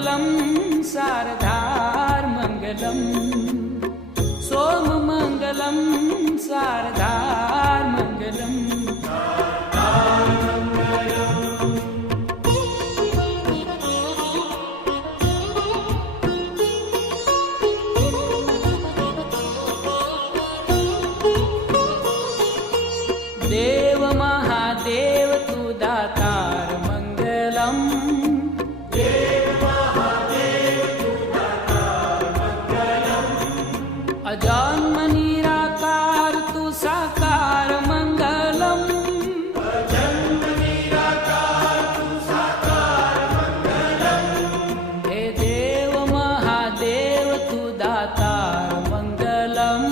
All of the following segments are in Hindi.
सोममङ्गलं शारदार्मङ्गलम् सोममङ्गलं शारदार्मङ्गलम् देव महादेव तू दातार मंगलम् अजन्म निराकार तू साकार मंगलम् हे देव महादेव तू दातार मंगलम्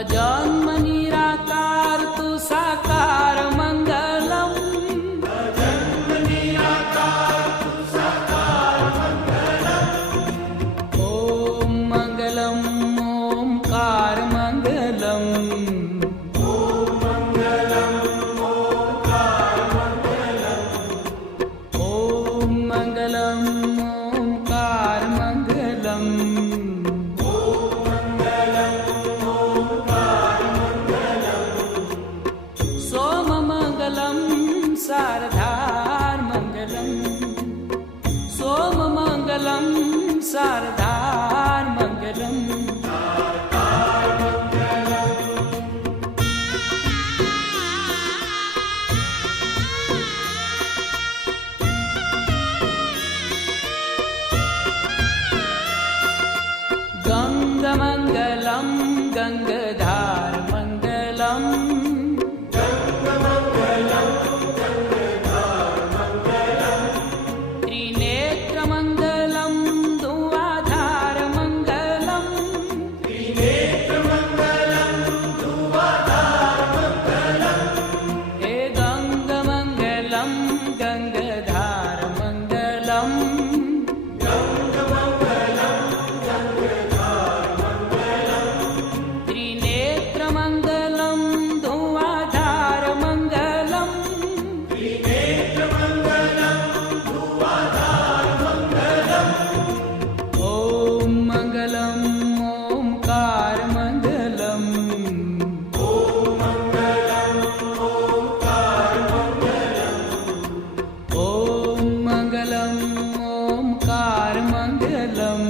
अजन्म निराकार तू साकार मंगलम् ओम मंगलम् ओंकार मंगलम् ओम मंगलम् ओंकार मंगलम् सोममङ्गलं शारदार्मङ्गलम् सोममङ्गलं शारदार्मङ्गलम् गङ्गमङ्गलं गङ्गाधारमङ्गलम् त्रिनेत्रमङ्गलं दुआधारमङ्गलम् हे गङ्गमङ्गलं गङ्गाधारमङ्गलम् त्रिनेत्रमङ्गलं दुआधारमङ्गलम् ॐ मङ्गलम् ओंकारमङ्गलम् ॐ मङ्गलम् ओंकारमङ्गलम्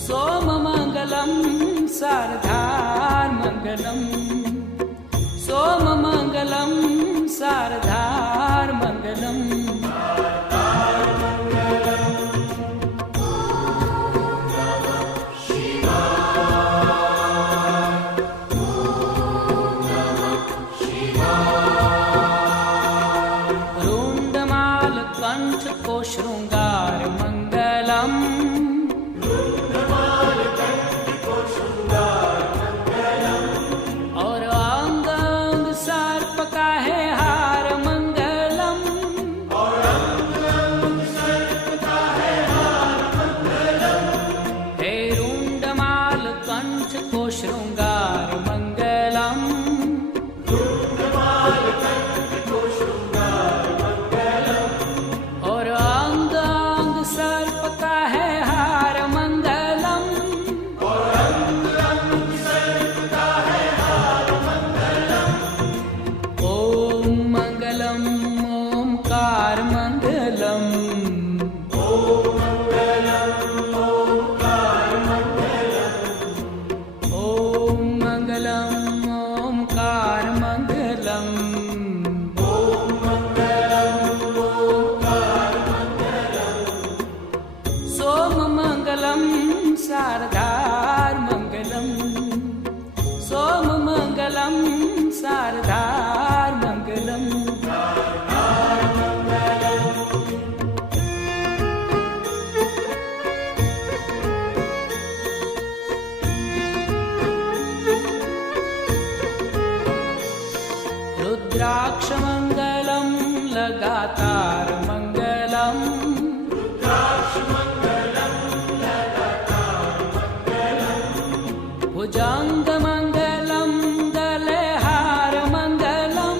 सोममङ्गलं शारदार्मङ्गलम् सोममङ्गलं शारदार्मङ्गलम् रुण्डमालकण्ठको शृङ्गारमङ्गलम् और अंग अंग सर्प का है हार मंगलम् हे रुण्डमाल कंठ को शृंगार मंगलम् और अंग अंग सर्प का है हार मंगलम् ओम मंगलम् ओंकार मंगलम् ओम मंगलम् ओंकार मंगलम् सोममङ्गलं शारदार्मङ्गलम् सोममङ्गलं शारदार्मङ्गलम् रुद्राक्षमङ्गलं लगातार मङ्गलम् भुजङ्गमङ्गलं गले हारमङ्गलं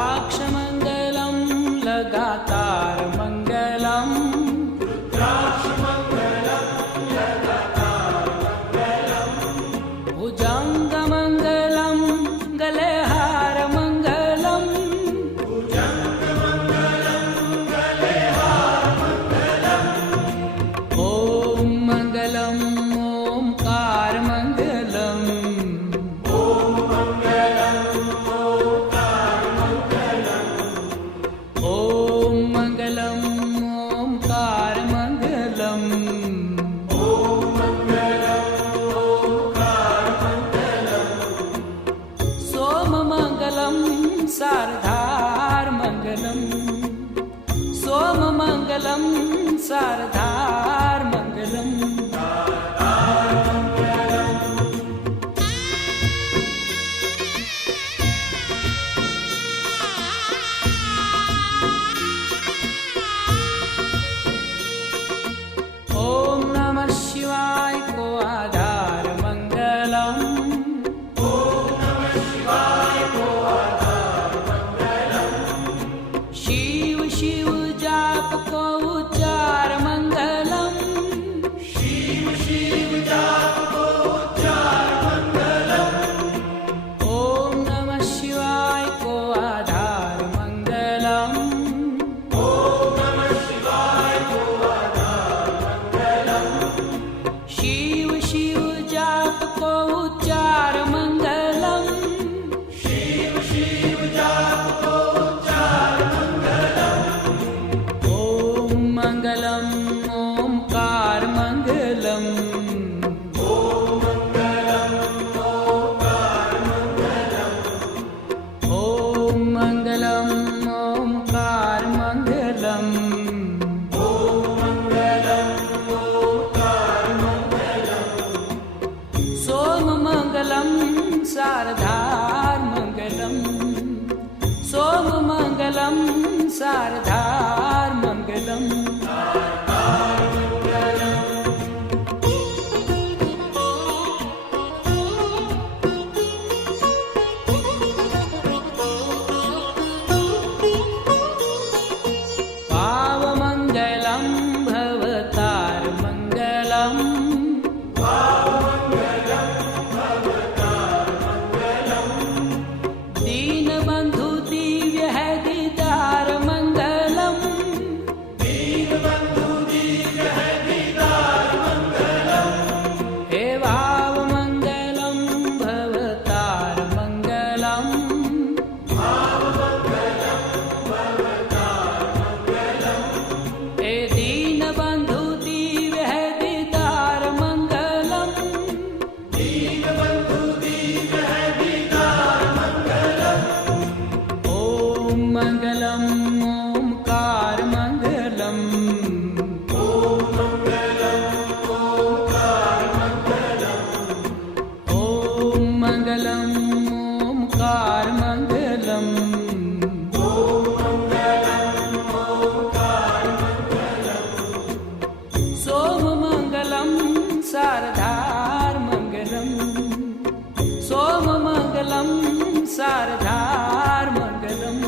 रुद्राक्षमङ्गलं लगातारमङ्गलम् भुजङ्गमङ्गलं गले हारमङ्गलम् ॐ मङ्गलम् ओङ्कारमङ्गलम् ॐ मङ्गलम् ओङ्कारमङ्गलम् सोममङ्गलं शारदार्मङ्गलम् सोममङ्गलं शारदार्मङ्गलम् ॐ नमः शिवाय को आधारमङ्गलम् शिव शिव जाप को उच्चार मंगलम ओम नमः शिवाय को आधार मंगलम शिव शिव जाप को उच्चार मंगलम ॐ मङ्गलम् ओङ्कारमङ्गलम् ॐ मङ्गलम् ओङ्कारमङ्गलम् सोममङ्गलं शारदार्मङ्गलम् सोममङ्गलं शारदार्मङ्गलम् पावमङ्गलं भवतारमङ्गलम् दीनबन्धु दिव्य है दीदार मङ्गलम् हे भावमङ्गलं भवतारमङ्गलम् हे दीनबन्धु दिव्य है दीदार मङ्गलम् ॐ मङ्गलम् ओङ्कारमङ्गलम् ॐ मङ्गलम् ओङ्कारमङ्गलम् सोममङ्गलं शारदार्मङ्गलम् सोममङ्गलं शारदार्मङ्गलम्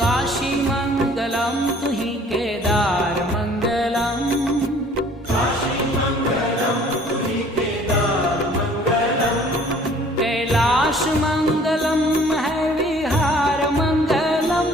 काशीमङ्गलं तुहि केदारमङ्गलम् कैलाशमङ्गलं है विहारमङ्गलम्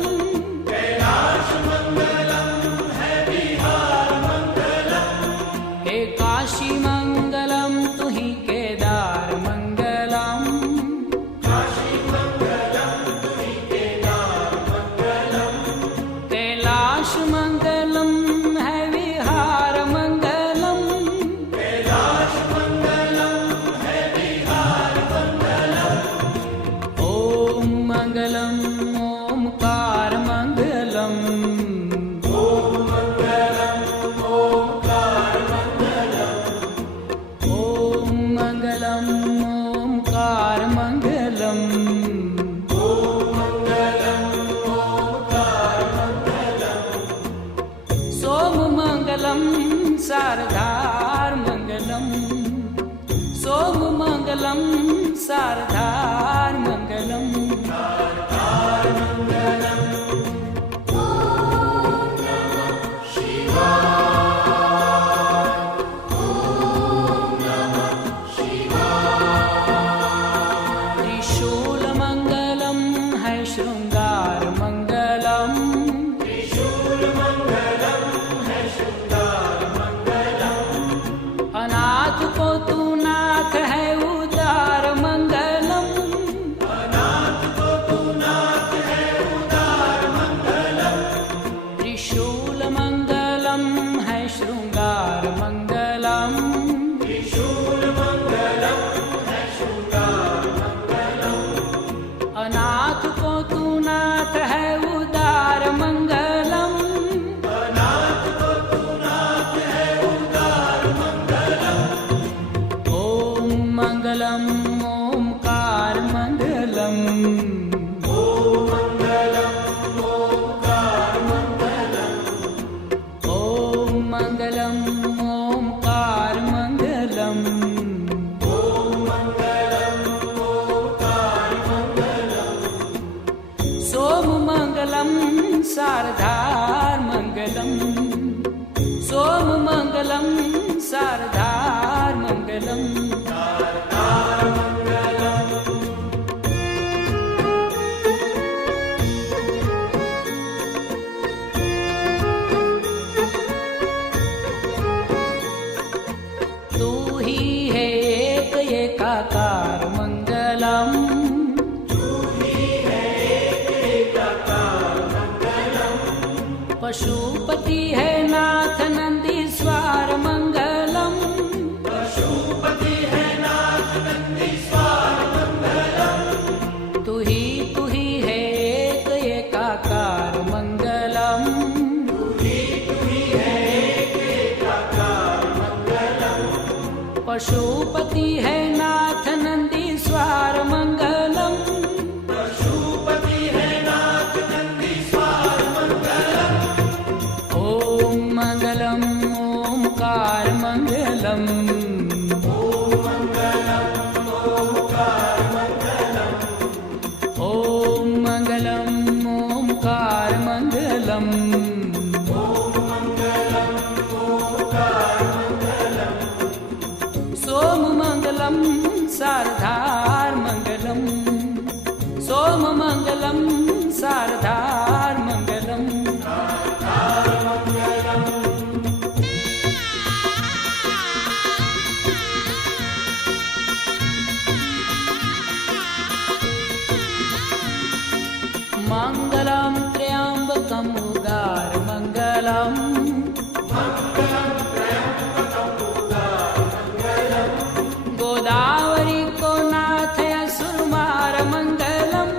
मंगलम शारदार मंगलम, सोम मंगलम शारदार मंगलम। त्रिशूल मंगलम है श्रृंगार मंगलम, अनाथ को तू नाथ है उदार मंगलम, त्रिशूल मंगलम है श्रृंगार मंगलम, अनाथ को तू नाथ है उदार मंगलम, ओम मंगलम ओमकार मंगलम, ओम मंगलम ओमकार मंगलम, सोम मंगलम शारदार मंगलम, सोम मंगलम शारदार मंगलम। तू ही है एक एकाकार मंगलम, पशुपति है नाथ नंदीश्वर मंगलम, तू ही है एक एकाकार मंगलम, पशुपति है नाथ नंदीश्वर मंगलम, ओम मंगलम ओमकार मंगलम, ओम मंगलम ओमकार मंगलम, सोम मंगलम शारदार मंगलम, सोम मंगलम शारदार मंगलम। मंगलम त्र्यंबकम उदार मंगलम, गोदावरी को नाथ असुरमार मंगलम,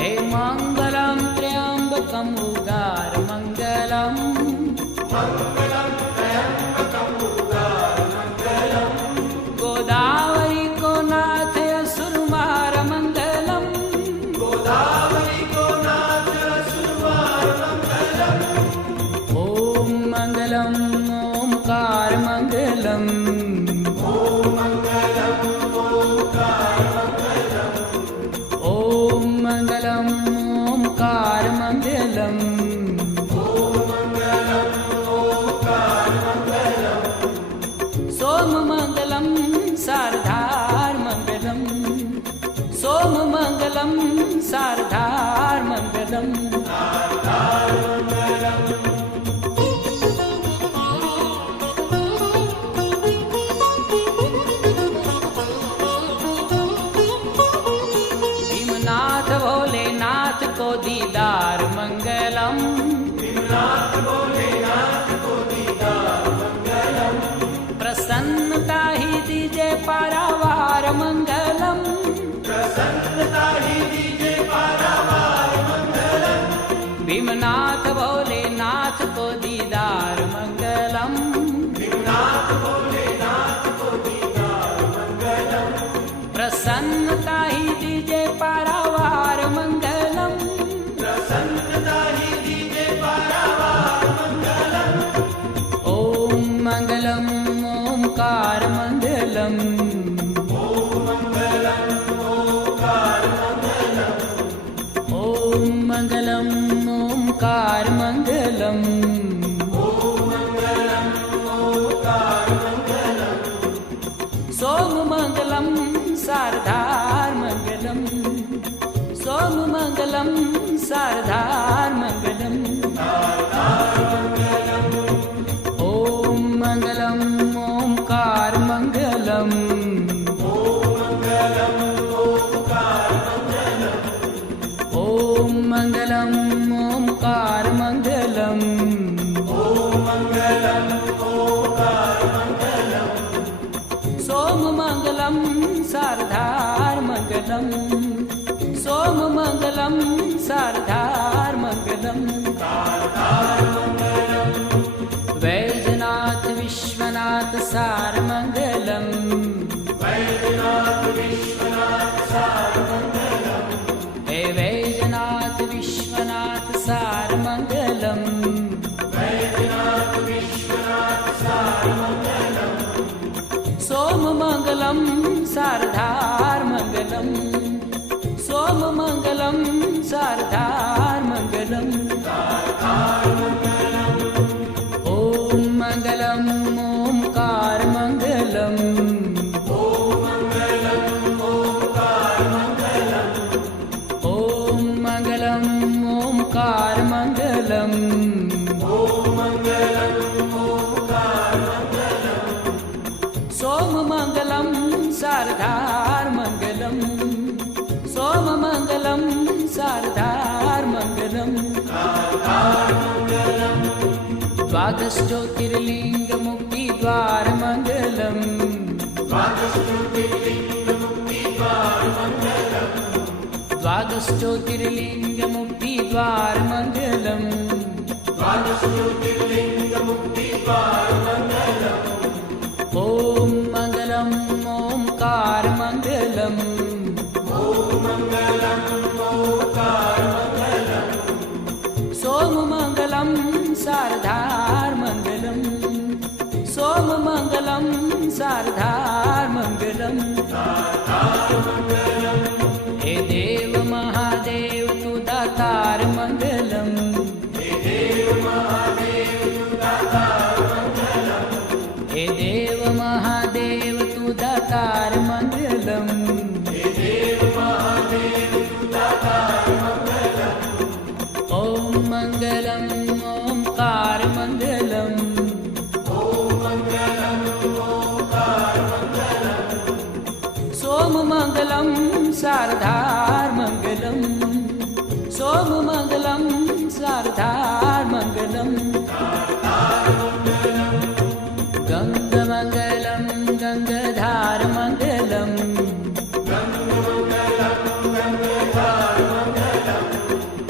हे मंगलम त्र्यंबकम उदार मंगलम, गोदावरी को नाथ असुरमार मंगलम, ओम मंगलम ओमकार मंगलम, ओम मंगलम ओमकार मंगलम, सोम मंगलम शारदार मंगलम, सोम मंगलम शारदार मंगलम। भीमनाथ भोलेनाथ को दीदार मंगलम, प्रसन्नता ही दीजे पारावार मंगलम, भीमनाथ भोलेनाथ को दीदार मंगलम, प्रसन्नता ही दीजे पारावार मंगलम, मङ्गलम् ओङ्कार मङ्गलम् सोममङ्गलं शारदार्मङ्गलम् सोममङ्गलं शारदार्मङ्गलम् ॐ मङ्गलम् ओङ्कार मङ्गलम् ॐ मङ्गलम् ओङ्कार मङ्गलम् सोममङ्गलं शारदार्मङ्गलम् सोममङ्गलं शारदार्मङ्गलम् वैजनाथ विश्वनाथ सारमङ्गलम् हे वैजनाथ विश्वनाथ सारमङ्गलम् सोममङ्गलं शारदार्मङ्गलम् सोममङ्गलं शारदार्मङ्गलम् ॐ मङ्गलम् ओङ्कार मङ्गलम् ॐ मङ्गलम् ओङ्कार मङ्गलम् सोममङ्गलं शारदार्मङ्गलम् सोममङ्गलं शारदार्मङ्गलम् द्वादशज्योतिर्लिङ्गमुक्तिद्वारमङ्गलम् द्वादशज्योतिर्लिङ्गमुक्तिद्वारमङ्गलम् ॐ मङ्गलम् ओङ्कार मङ्गलम् सोममङ्गलं शारदार्मङ्गलम् सोममङ्गलं शारदार्मङ्गलम् हे देव महादेव तु दातार मङ्गलम् हे देव महादेव तु दातार मङ्गलम् ॐ मङ्गलम् ओङ्कार मङ्गलम् सोममङ्गलं शारदार्मङ्गलम् सोममङ्गलं शारदार्मङ्गलम् गङ्गमङ्गलं गङ्गाधारमङ्गलम्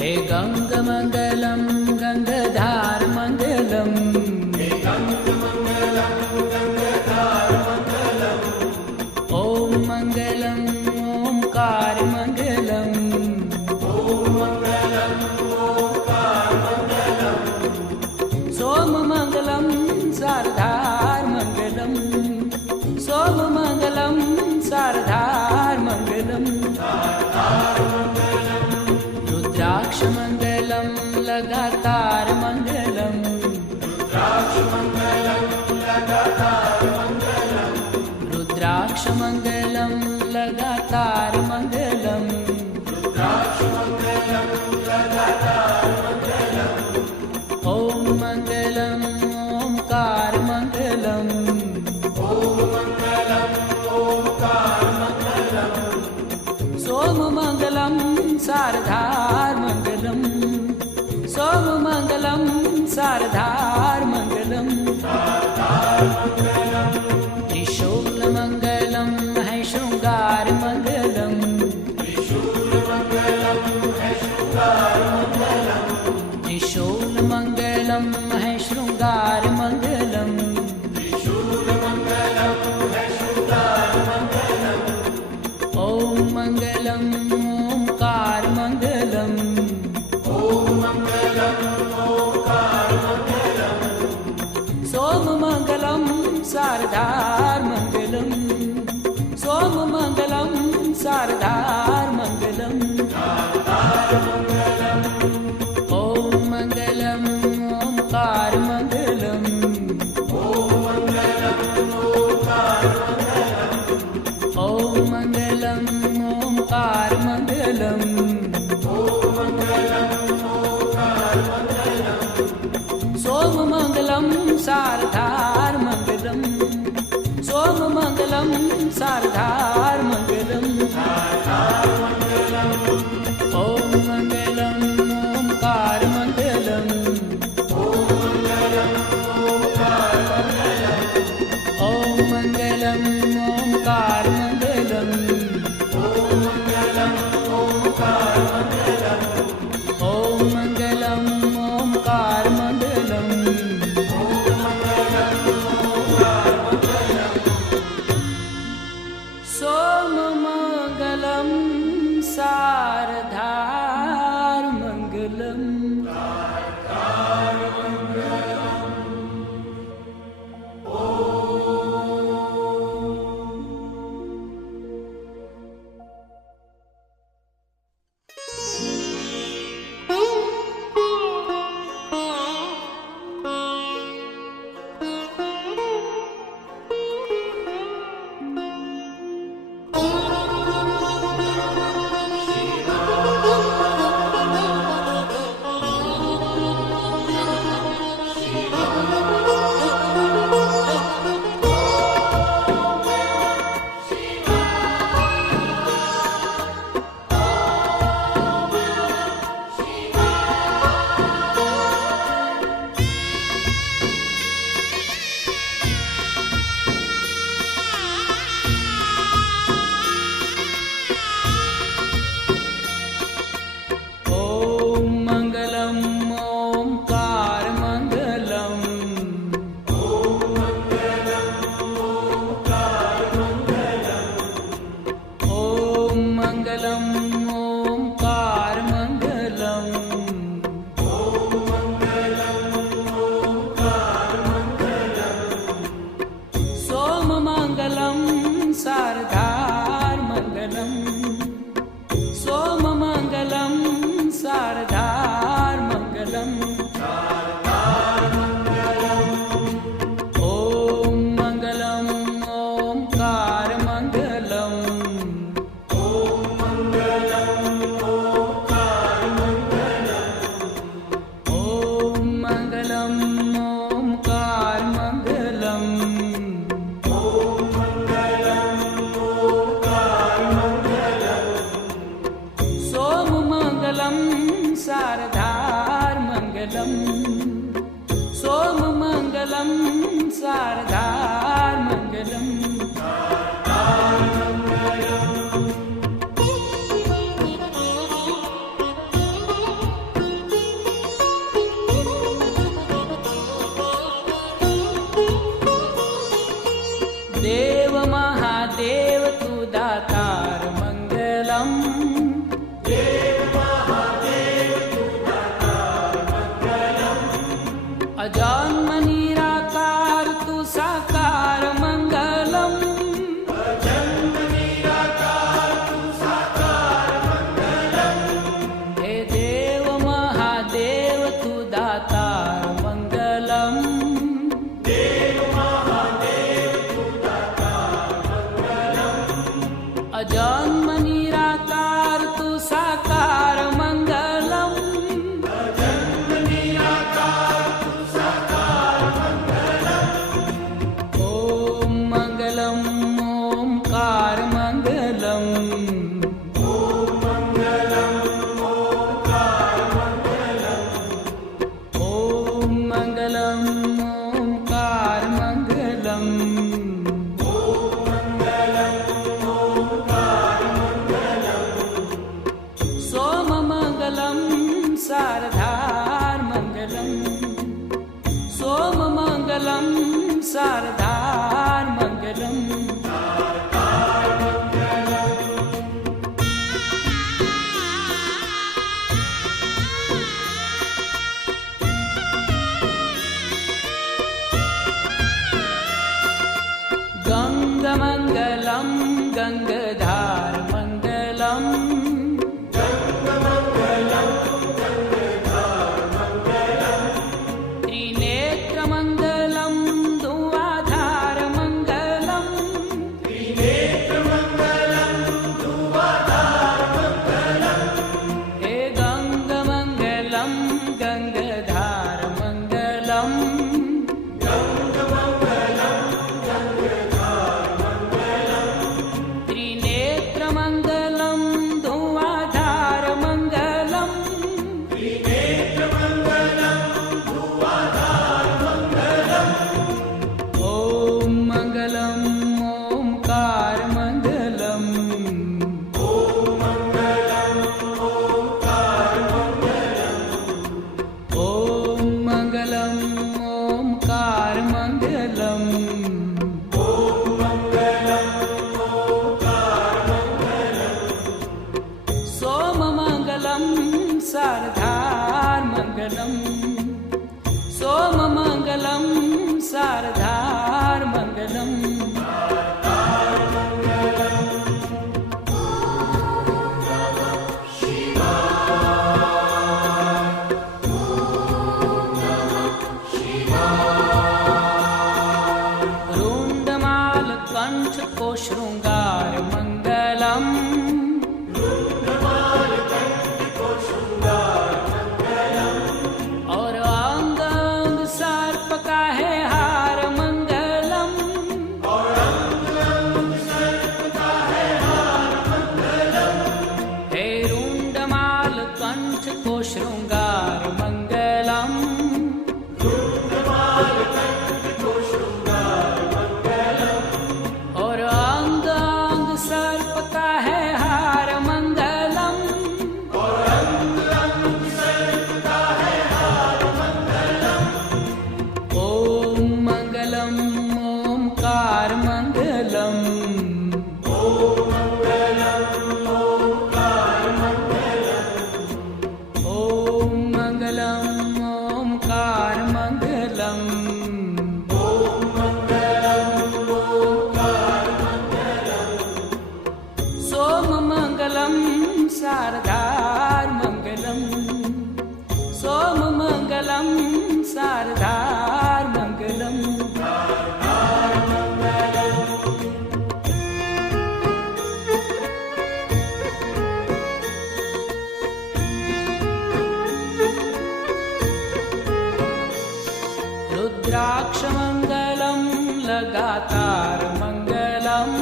हे गङ्गमङ्गलं गङ्गाधारमङ्गलम् ॐ मङ्गलम् ओङ्कार मङ्गलम् सोममङ्गलं शारदार्मङ्गलम् सोममङ्गलं शारदार्मङ्गलम् रुद्राक्षमङ्गलं लगातार मङ्गलम् रुद्राक्षमङ्गलं लगातार मङ्गलम् ॐ मङ्गलम् ओङ्कार मङ्गलम् सोममङ्गलं शारदार्मङ्गलम् सोममङ्गलं शारदार्मङ्गलम् त्रिशूलमङ्गलं है शृङ्गारमङ्गलम् त्रिशूलमङ्गलं है शृङ्गारमङ्गलम् ॐ मङ्गलम् ओङ्कार मङ्गलम् सोममङ्गलं शारदार्मङ्गलम् सोममङ्गलं शारदार्मङ्गलम् सारधार मंगलम सोम मंगलम सारधार मंगलम ओम मंगलम ओमकार मंगलम ओम मंगलम ओमकार मंगलम ओम मंगलम ओमकार मंगलम सोम मंगलम सारधार मंगलम सारधार मंगलम सोम मंगलम सारधार मंगलम ओम मंगलम ओमकार मंगलम ओम मंगलम ओमकार मंगलम सारधार मंगलम सोम मंगलम सारधार मंगलम देव महादेव तू दातार मंगलम अजन्म निराकार तू साकार मंगलम हे देव महादेव तू दातार मंगलम अजन्म निराकार तू साकार मंगलम ओमकार मंगलम ओम मंगलम ओमकार मंगलम सोम मंगलम सारधार मंगलम सोम मंगलम सारधार मंगलम गंगमंगलम गंगाधार मंगलम त्रिनेत्र मंगलम धुआधार मंगलम हे गंगमंगलम गंगाधार मंगलम मङ्गलम् सोममङ्गलं शारदार्मङ्गलम् को श्रृंगार मंगलम और अंग अंग सर्प का है हार मंगलम हे रुंडमाल कंठ को श्रृंगार मंगलम शारदार मंगलम सोममंगलम शारदार मंगलम रुद्राक्ष मंगलम लगातार मंगलम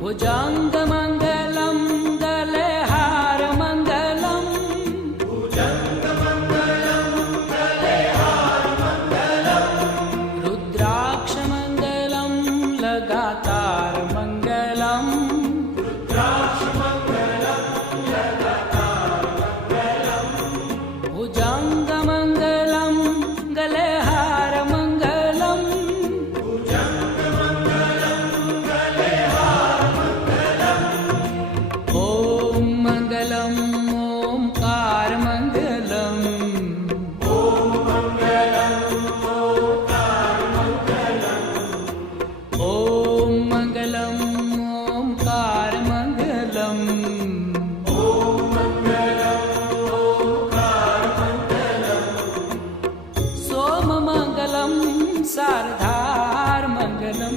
भुजंग मंगलम गले हार मंगलम रुद्राक्ष मंगलम लगातार मंगलम भुजंग मंगलम गले हार मंगलम ओमकार मंगलम ओम मंगलम ओमकार मंगलम सोम मंगलम शारदार मंगलम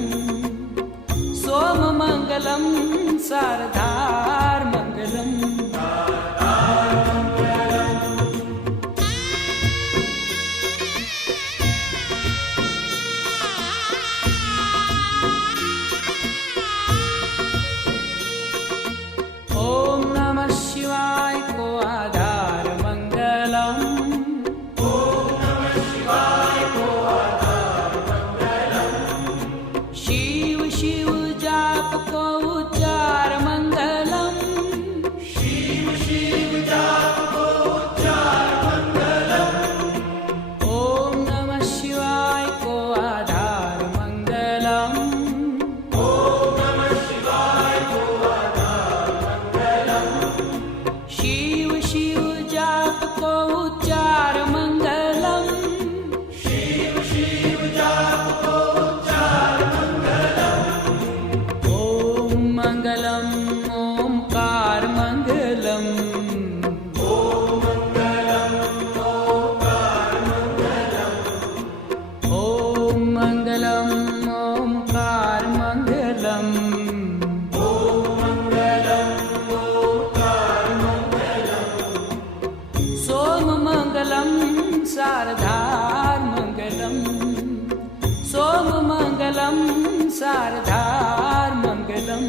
सोम मंगलम शारदार मंगलम ओम नमः शिवाय को आधार मंगलम ओम नमः शिवाय को आधार मंगलम शिव शिव जाप को उच्चार मंगलम शिव शिव जाप को उच्चार मंगलम ओम नमः शिवाय को आधार मंगलम ओम नमः शिवाय को आधार मंगलम शिव शिव जाप को उच्चार मंगलम शिव शिव जाप को उच्चार मंगलम ओम मंगलम ओमकार मंगलम ओम मंगलम ओमकार मंगलम ओम मंगलम ओमकार मंगलम ओम मंगलम ओमकार मंगलम सोम मंगलम शारदार मंगलम सोम मंगलम शारदार मंगलम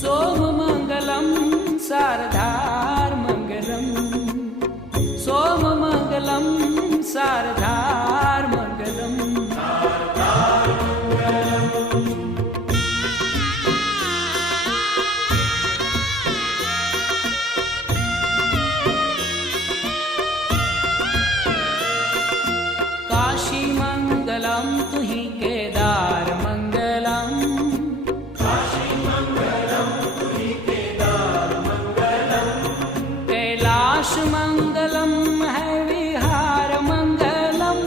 सोममङ्गलं शारदार्मङ्गलम् सोममङ्गलं शारदार्मङ्गलम् काशीमङ्गलं तुहि केदारमङ्गलम् कैलाशमङ्गलं है विहारमङ्गलम्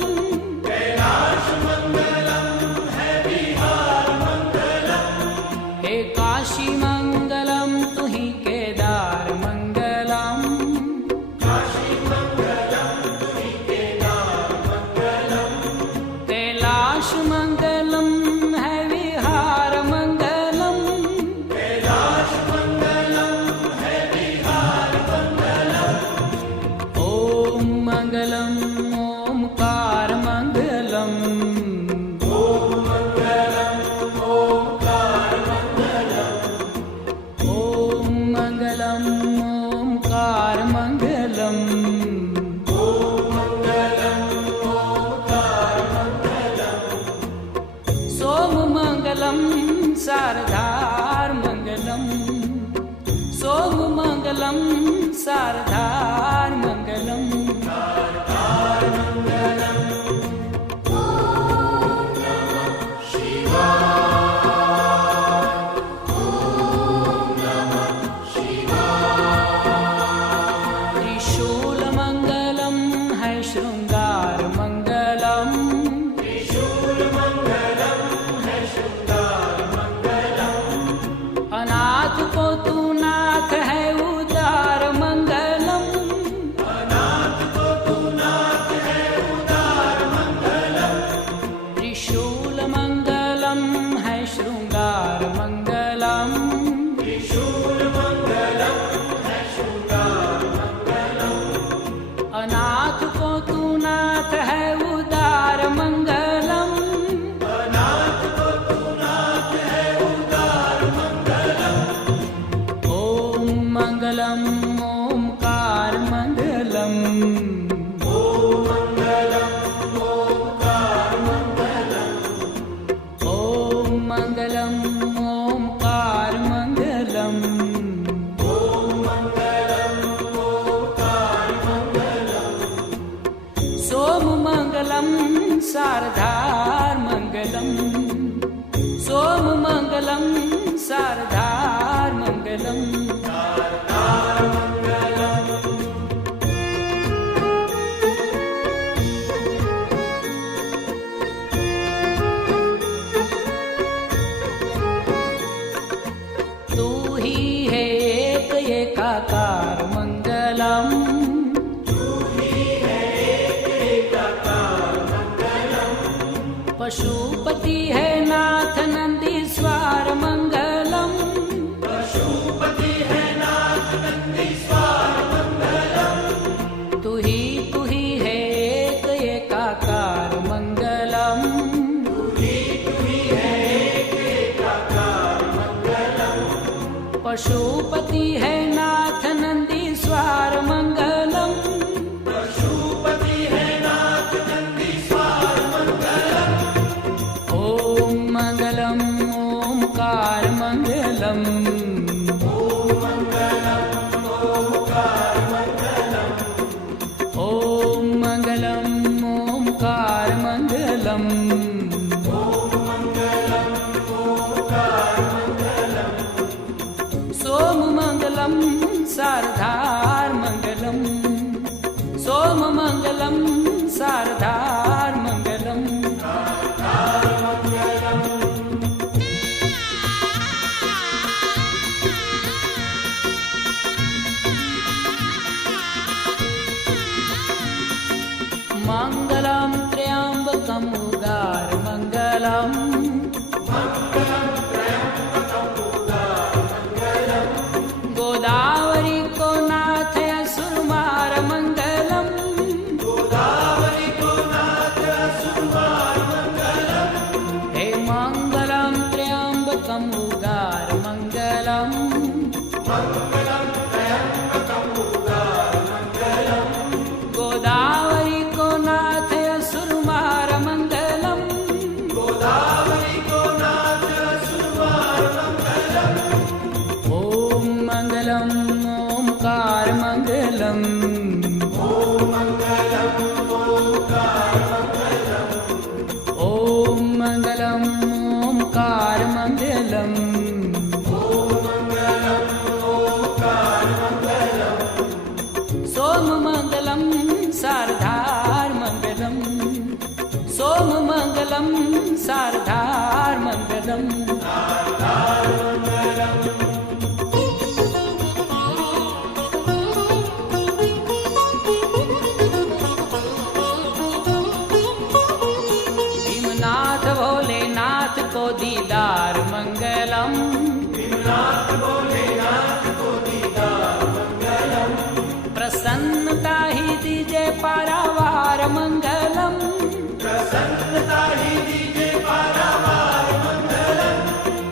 हे काशीमङ्गलं तुहि केदारमङ्गलम् कैलाशमङ्गलं है विहारमङ्गलम् ॐ मङ्गलम् ओंकारमङ्गलम् ॐ मङ्गलम् ओंकारमङ्गलम् सोममङ्गलं शारदार्मङ्गलम् सोममङ्गलं शारदार्मङ्गलम् त्रिशूलमङ्गलं है शृङ्गारमङ्गलम् अनाथ को तू नाथ है उदार मंगलम त्रिशूल मंगलम है शृंगार मंगलम अनाथ को तू नाथ है उदार मंगलम ॐ मङ्गलम् ओंकारमङ्गलम् ॐ मङ्गलम् ओंकारमङ्गलम् सोममङ्गलं शारदार्मङ्गलम् सोममङ्गलं शारदार्मङ्गलम् तू ही है एक एकाकार मंगलम् पशुपति है नाथ नंदीश्वर मंगलम तू ही है एक एकाकार मंगलम पशुपति है नाथ नंदीश्वर मंगलम ॐ मङ्गलम् ओंकारमङ्गलम् ॐ मङ्गलम् ओंकारमङ्गलम् सोममङ्गलं गोदावरी को नाथ असुरमार मंगलम। ओम मंगलम ओमकार मंगलम। ओम मंगलम ओमकार मंगलम। सोम मंगलम शारदार मंगलम। सोम मंगलम शारदार मंगलम। भीमनाथ भोलेनाथ को दीदार मंगलम। प्रसन्नता ही दीजे पारावार मंगलम।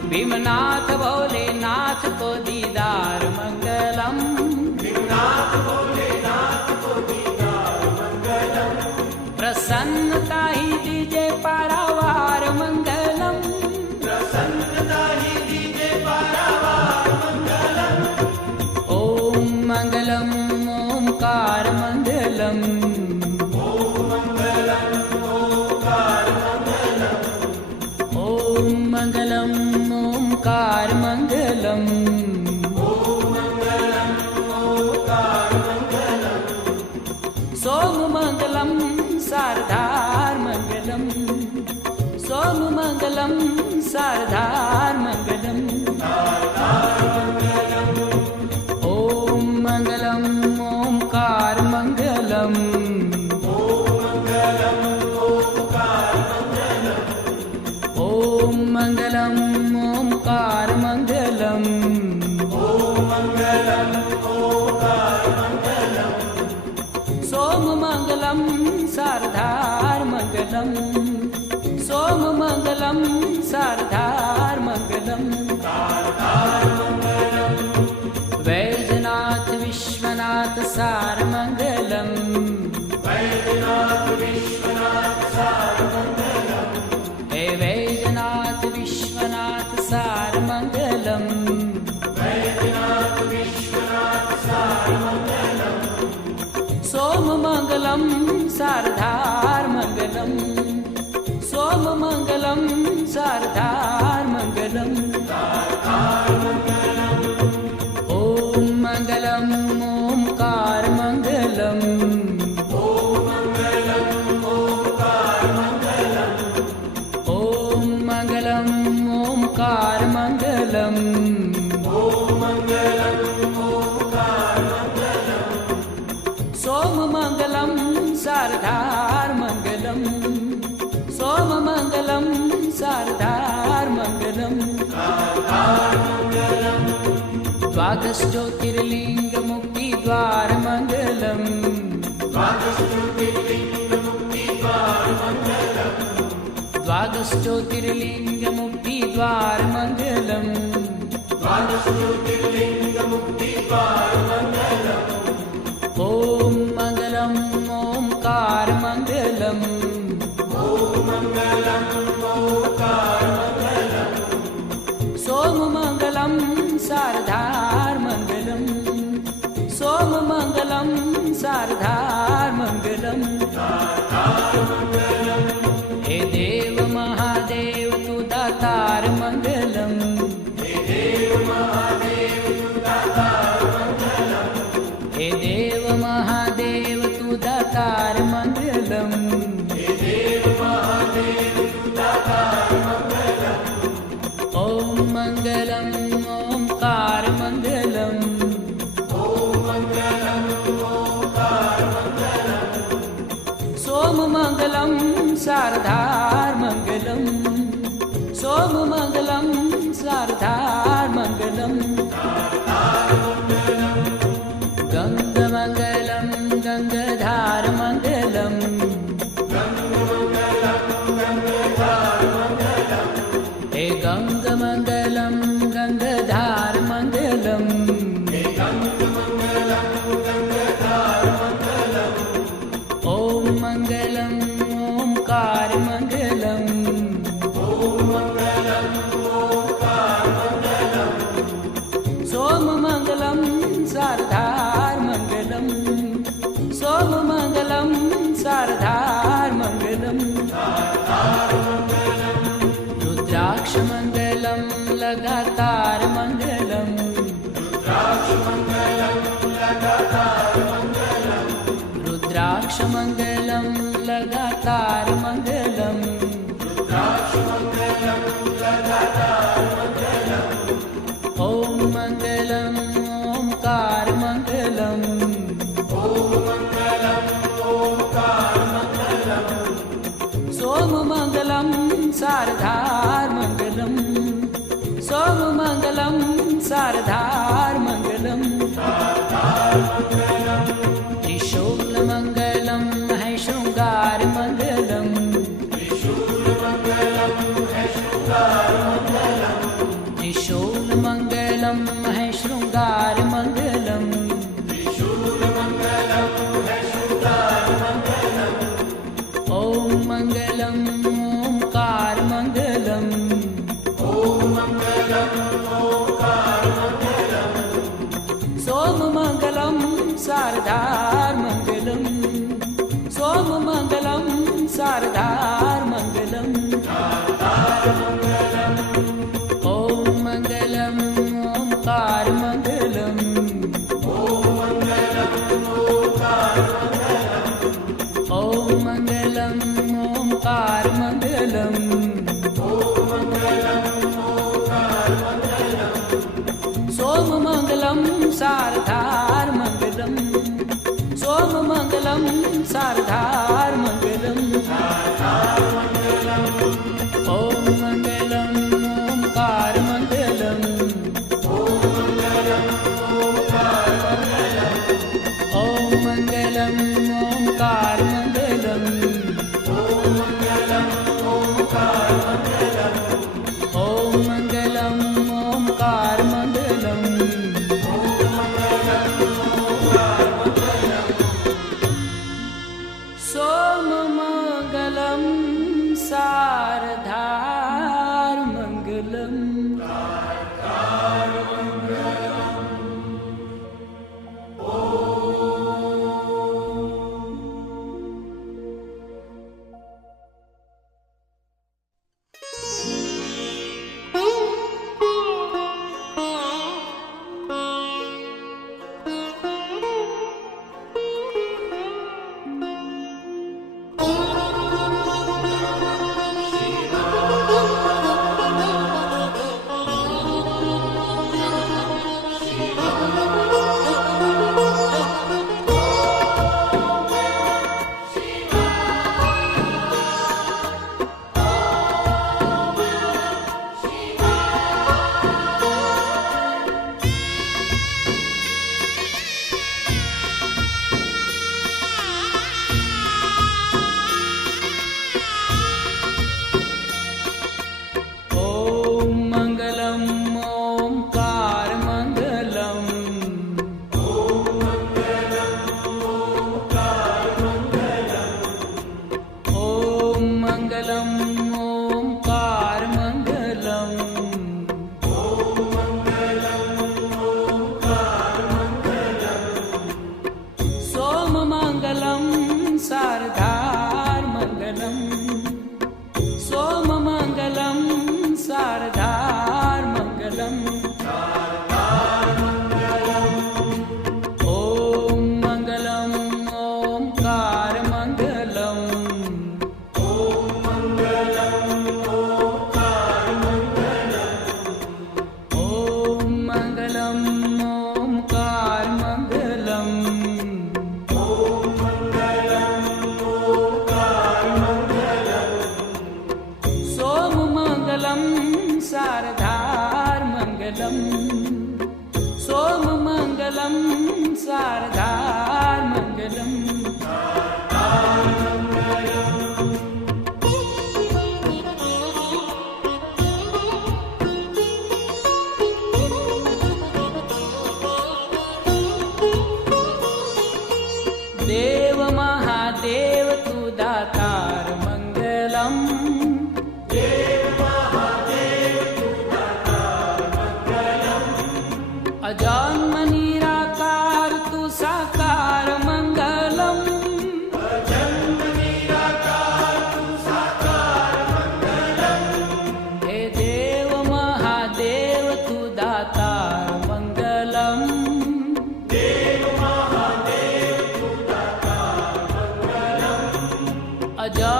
भीमनाथ भोलेनाथ को दीदार मंगलम। प्रसन्नता ही दीजे पारावार मंगलम। ओम मंगलम ओमकार मंगलम। ओम मंगलम ओमकार मंगलम। सोम मंगलम शारदार मंगलम। सोम मंगलम शारदार मंगलम। ओम मंगलम ओमकार मंगलम। ओम मंगलम ओमकार मंगलम। सोम मंगलम शारदार मंगलम। सोम मंगलम शारदार मंगलम। वैजनाथ विश्वनाथ सार मंगलम। हे वैजनाथ विश्वनाथ सार मंगलम। सोम मंगलम शारदार मंगलम। सोम मंगलम शारदार मंगलम। ओम मंगलम ओमकार मंगलम। ओम मंगलम ओमकार मंगलम। सोम मंगलम शारदार मंगलम। सोम मंगलम शारदार मंगलम। द्वादश ज्योतिर्लिंग मुक्ति द्वार मंगलम। द्वादश ज्योतिर्लिंग मुक्ति द्वार मंगलम। ओम मंगलम ओमकार मंगलम। सोम मंगलम शारदार मंगलम। सोम मंगलम शारदार मंगलम। हे देव महादेव तू दातार मंगलम। हे देव महादेव तू दातार मंगलम। ओम मंगलम ओमकार मंगलम। सोम मंगलम शारदार मंगलम। सोम मंगलम शारदार मंगलम। गंग मंगलम गंगधार मंगलम। हे गंग मंगलम गंगधार मंगलम। दातार मंगलम। ओम मंगलम ओमकार मंगलम। सोम मंगलम शारदार मंगलम। सोम मंगलम शारदार मंगलम। त्रिशूल मंगलम है श्रृंगार मंगलम। त्रिशूल मंगलम है श्रृंगार मंगलम। ओम मंगलम ओमकार मंगलम। सोम मंगलम शारदार मंगलम। सोम मंगलम शारदार मंगलम। ओम मंगलम ओमकार मंगलम। ओम मंगलम ओमकार मंगलम। सोम मंगलम शारदार मंगलम। सोम मंगलम शारदार मंगलम। ओम मंगलम ओमकार मंगलम। ओम मंगलम ओमकार मंगलम। ओम मंगलम ओमकार मंगलम। सोम मंगलम शारदार मंगलम। शारदार मंगलम। सोम मंगलम शारदार मंगलम। ओम मंगलम ओमकार मंगलम। ओम मंगलम ओमकार मंगलम। सोम मंगलम शारदार मंगलम। सोम मंगलम शारदार मंगलम। देव महादेव तू दातार मंगलम। अजन्म निराकार तू साकार मंगलम। हे देव महादेव तू दातार मंगलम। अजन्म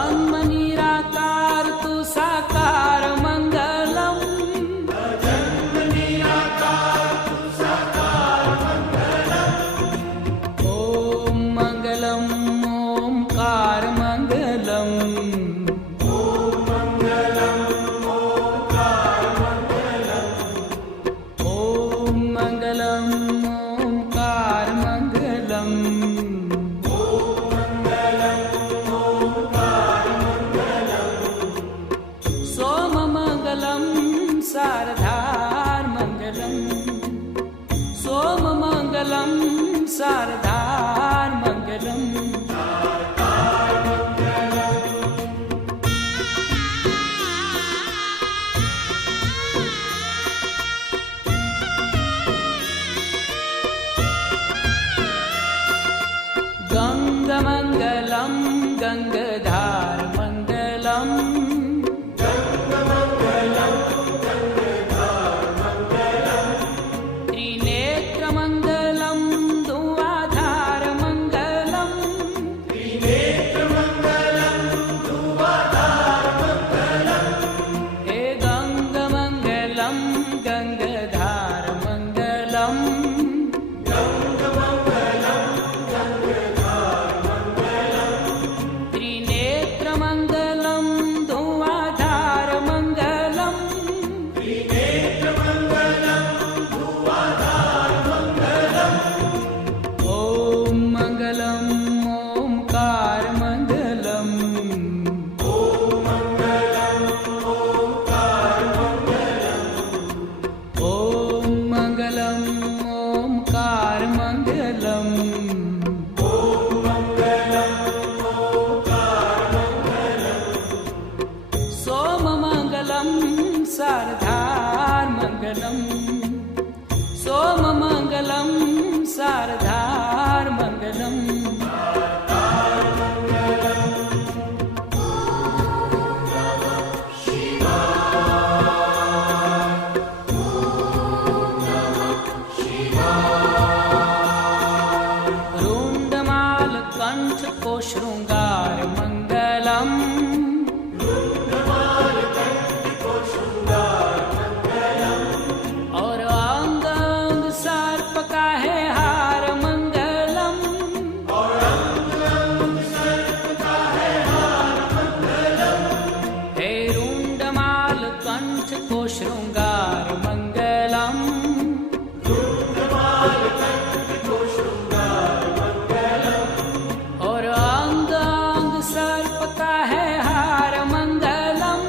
सारधार मंगलम। गंगमंगलम गंगधार मंगलम। त्रिनेत्रमंगलम धुआधार मंगलम। हे गंगमंगलम गंगधार मंगलम। त्रिनेत्रमंगलम धुआधार मंगलम। ओम मंगलम ओमकार मंगलम। ओम मंगलम ओमकार मंगलम। सोम मंगलम सारधार मंगलम। सोम मंगलम सारधार मंगलम। रुंडमाल कंठ को श्रृंगार मंगलम। और अंग अंग सर्प का है हार मंगलम। हे रुंडमाल कंठ को श्रृंगार मंगलम। और अंग अंग सर्प का है हार मंगलम।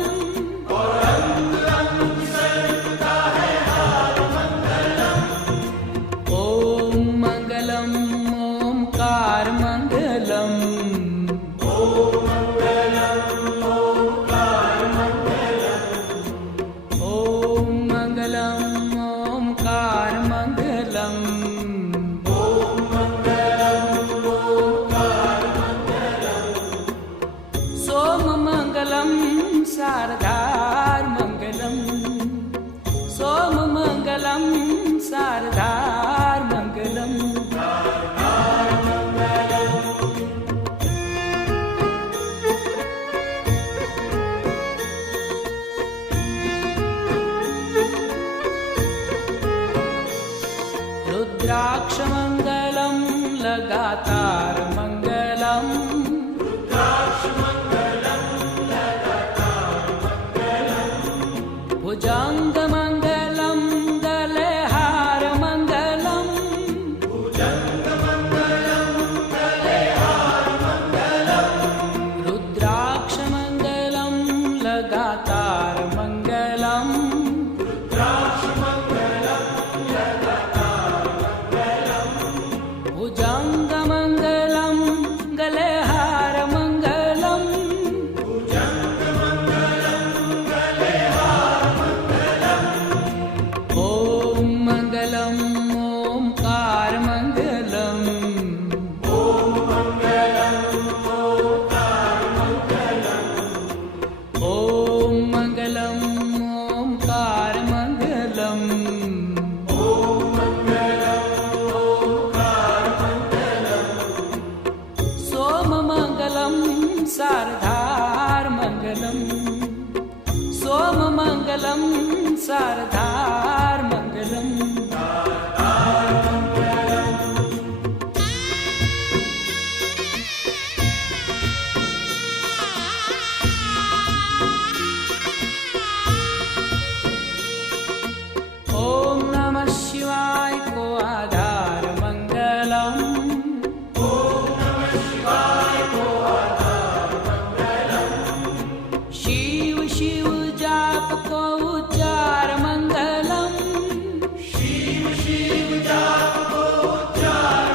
ओम मंगलम ओमकार मंगलम। ओम मंगलम ओमकार मंगलम। सोम मंगलम सारधार मंगलम। सोम मंगलम सारधार मंगलम। रुद्राक्ष मंगलम लगातार मंगलम। भुजंग मंगलम गले हार मंगलम। रुद्राक्ष मंगलम लगातार मंगलम। भुजंग मंगलम गले हार मंगलम। ओम मंगलम ओमकार मंगलम। ओम मंगलम ओमकार मंगलम। सोम मंगलम सारधार मंगलम। सोम मंगलम सारधार मंगलम। ओम नमः शिवाय को आधार मंगलम। शिव शिव जाप को उच्चार मंगलम। शिव शिव जाप को उच्चार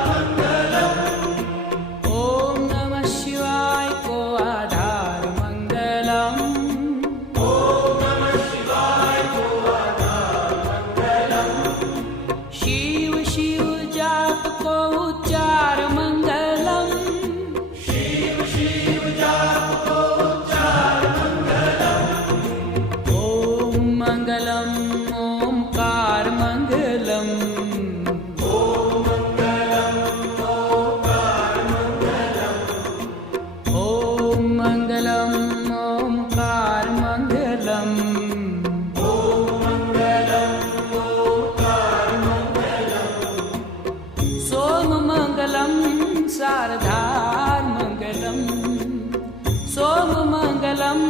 सारधार्मङ्गलम् सोममङ्गलं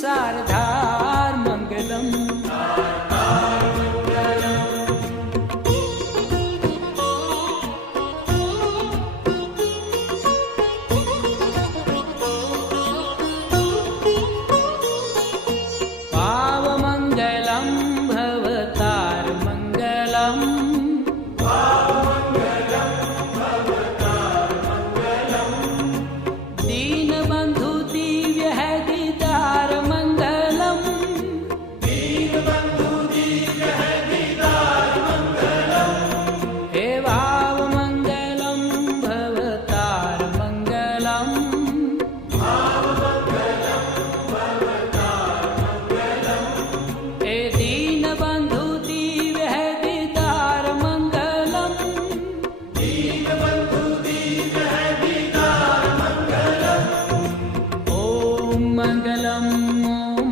सारधार्मङ्गलम् पावमङ्गलं भवतार्मङ्गलम् दीनबन्धु दिव्य है दीदार मङ्गलम् हे भावमङ्गलं भवतार्मङ्गलम् हे दीनबन्धु दिव्य है दीदार मङ्गलम् ॐ मङ्गलम्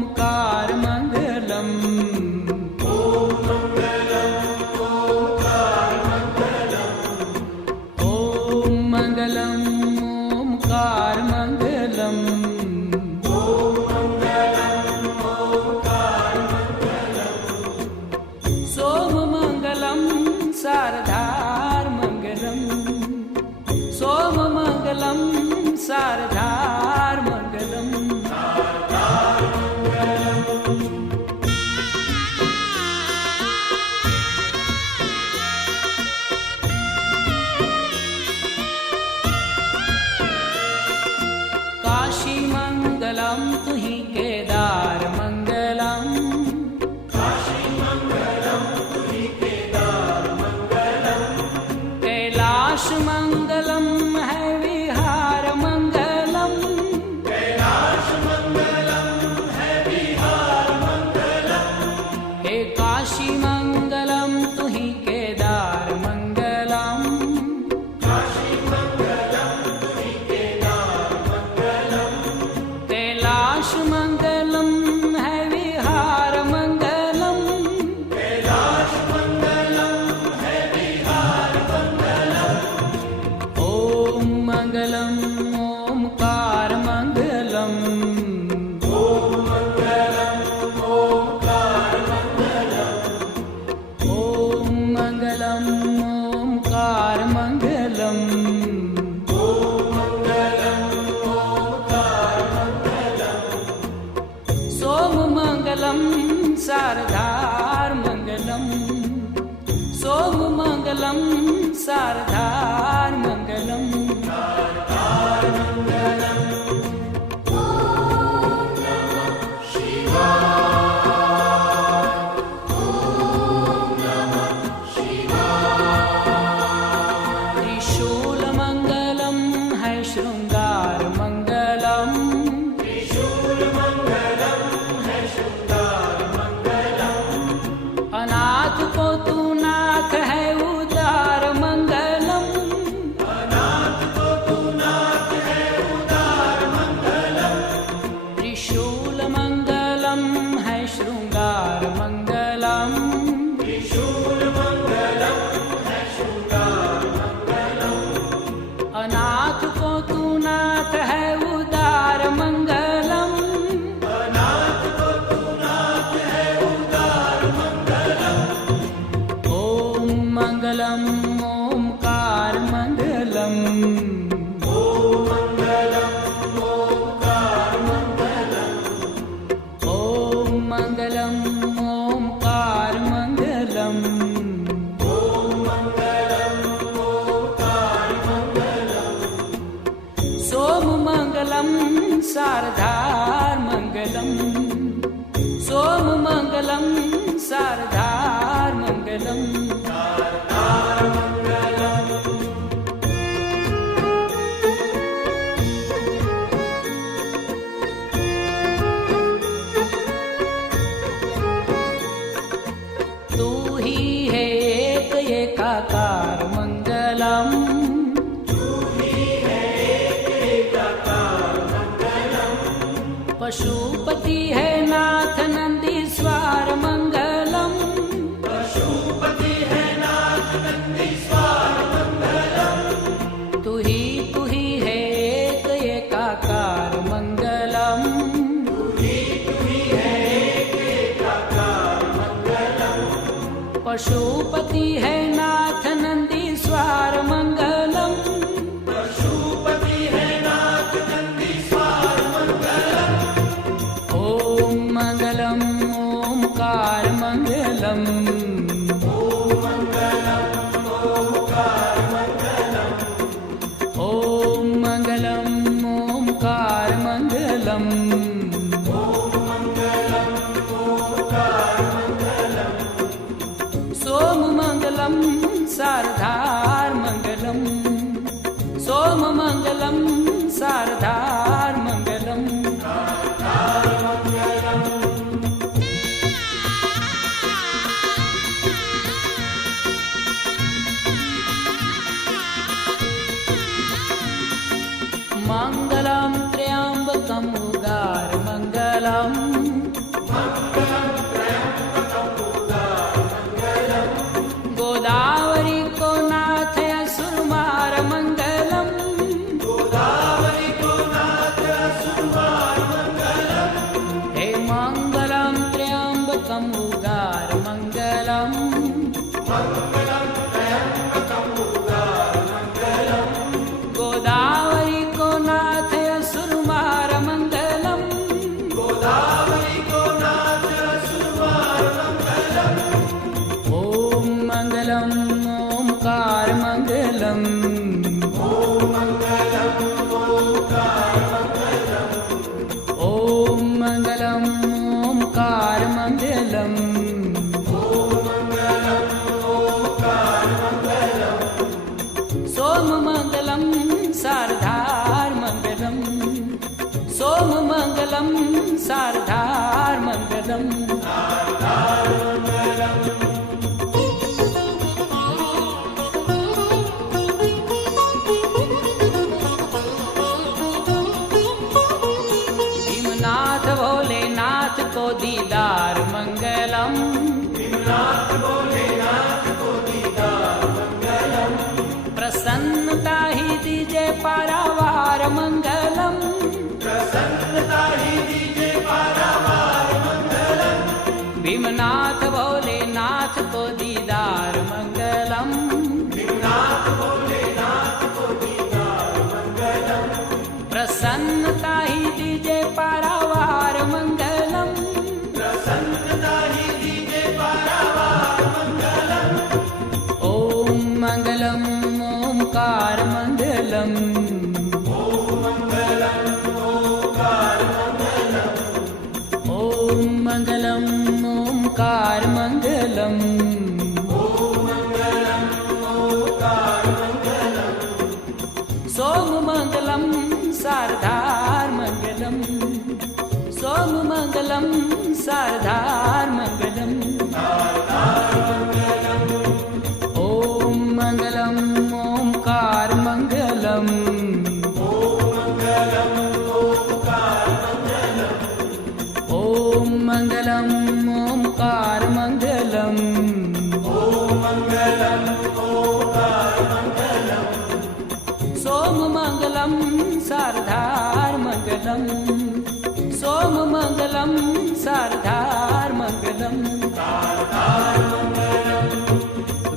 ओंकार मङ्गलम् ॐ मङ्गलम् ओंकार मङ्गलम् सोममङ्गलं सारधार्मङ्गलम् सोममङ्गलं सारधार्मङ्गलम् काशीमङ्गलं तुहि केदारमङ्गलम् कैलाशमङ्गलं है विहारमङ्गलम् हे काशीमङ्गलं तुहि केदारमङ्गलम् कैलाशमङ्गलं है विहारमङ्गलम् ॐ मङ्गलम् ओंकार मङ्गलम् ॐ मङ्गलम् ओंकार मङ्गलम् सोममङ्गलं सारधार्मङ्गलम् सोममङ्गलं सारधार्मङ्गलम् त्रिशूलमङ्गलं है शृङ्गारमङ्गलम् अनाथ को तू नाथ है उदार मङ्गलम् त्रिशूलमङ्गलं है शृङ्गारमङ्गलम् अनाथ को तू नाथ है उदार मङ्गलम् ॐ मङ्गलम् ओंकार मङ्गलम् ॐ मङ्गलम् ओंकार मङ्गलम् सोममङ्गलं सारधार्मङ्गलम् सोममङ्गलं सारधार्मङ्गलम् तू ही है एक एकाकार मङ्गलम् पशुपति है नाथ नंदीश्वर मंगलम तू ही सारधार मंगलम सोममंगलम सारधार मंगलम मंगलम त्र्यंबकम उदार मंगलम गोदावरी को नाथ असुरमार मंगलम हे मंगलम त्र्यंबकम उदार मंगलम गोदावरी को नाथ असुरमार मंगलम ओम मंगलम ओमकार मंगलम ओम मंगलम ओमकार मंगलम सोम मंगलम सारधार मंगलम सोम मंगलम सारधार मंगलम भीमनाथ भोलेनाथ को दीदार मंगलम प्रसन्नता ही दीजे पारावार मंगलम भीमनाथ भोलेनाथ को दीदार मंगलम प्रसन्नता ही दीजे पारावार मंगलम ओम मंगलम ओमकार मंगलम ओम मंगलम ओमकार मंगलम सोम मंगलम सारधार मंगलम सोम मंगलम सारधार मंगलम ओम मंगलम ओमकार मंगलम ओम मंगलम ओमकार मंगलम सोम मंगलम सारधार मंगलम सोम मंगलम सारधार मंगलम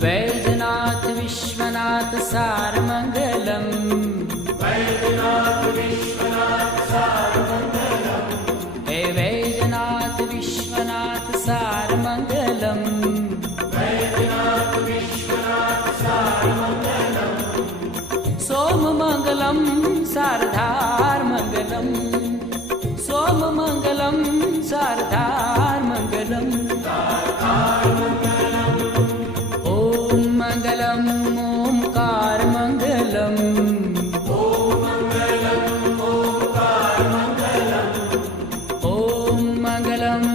वैजनाथ विश्वनाथ सार मंगलम हे वैजनाथ विश्वनाथ सार मंगलम सोम मंगलम सारधार मंगलम सोम मंगलम सारधार मंगलम ओम मंगलम ओमकार मंगलम ओम मंगलम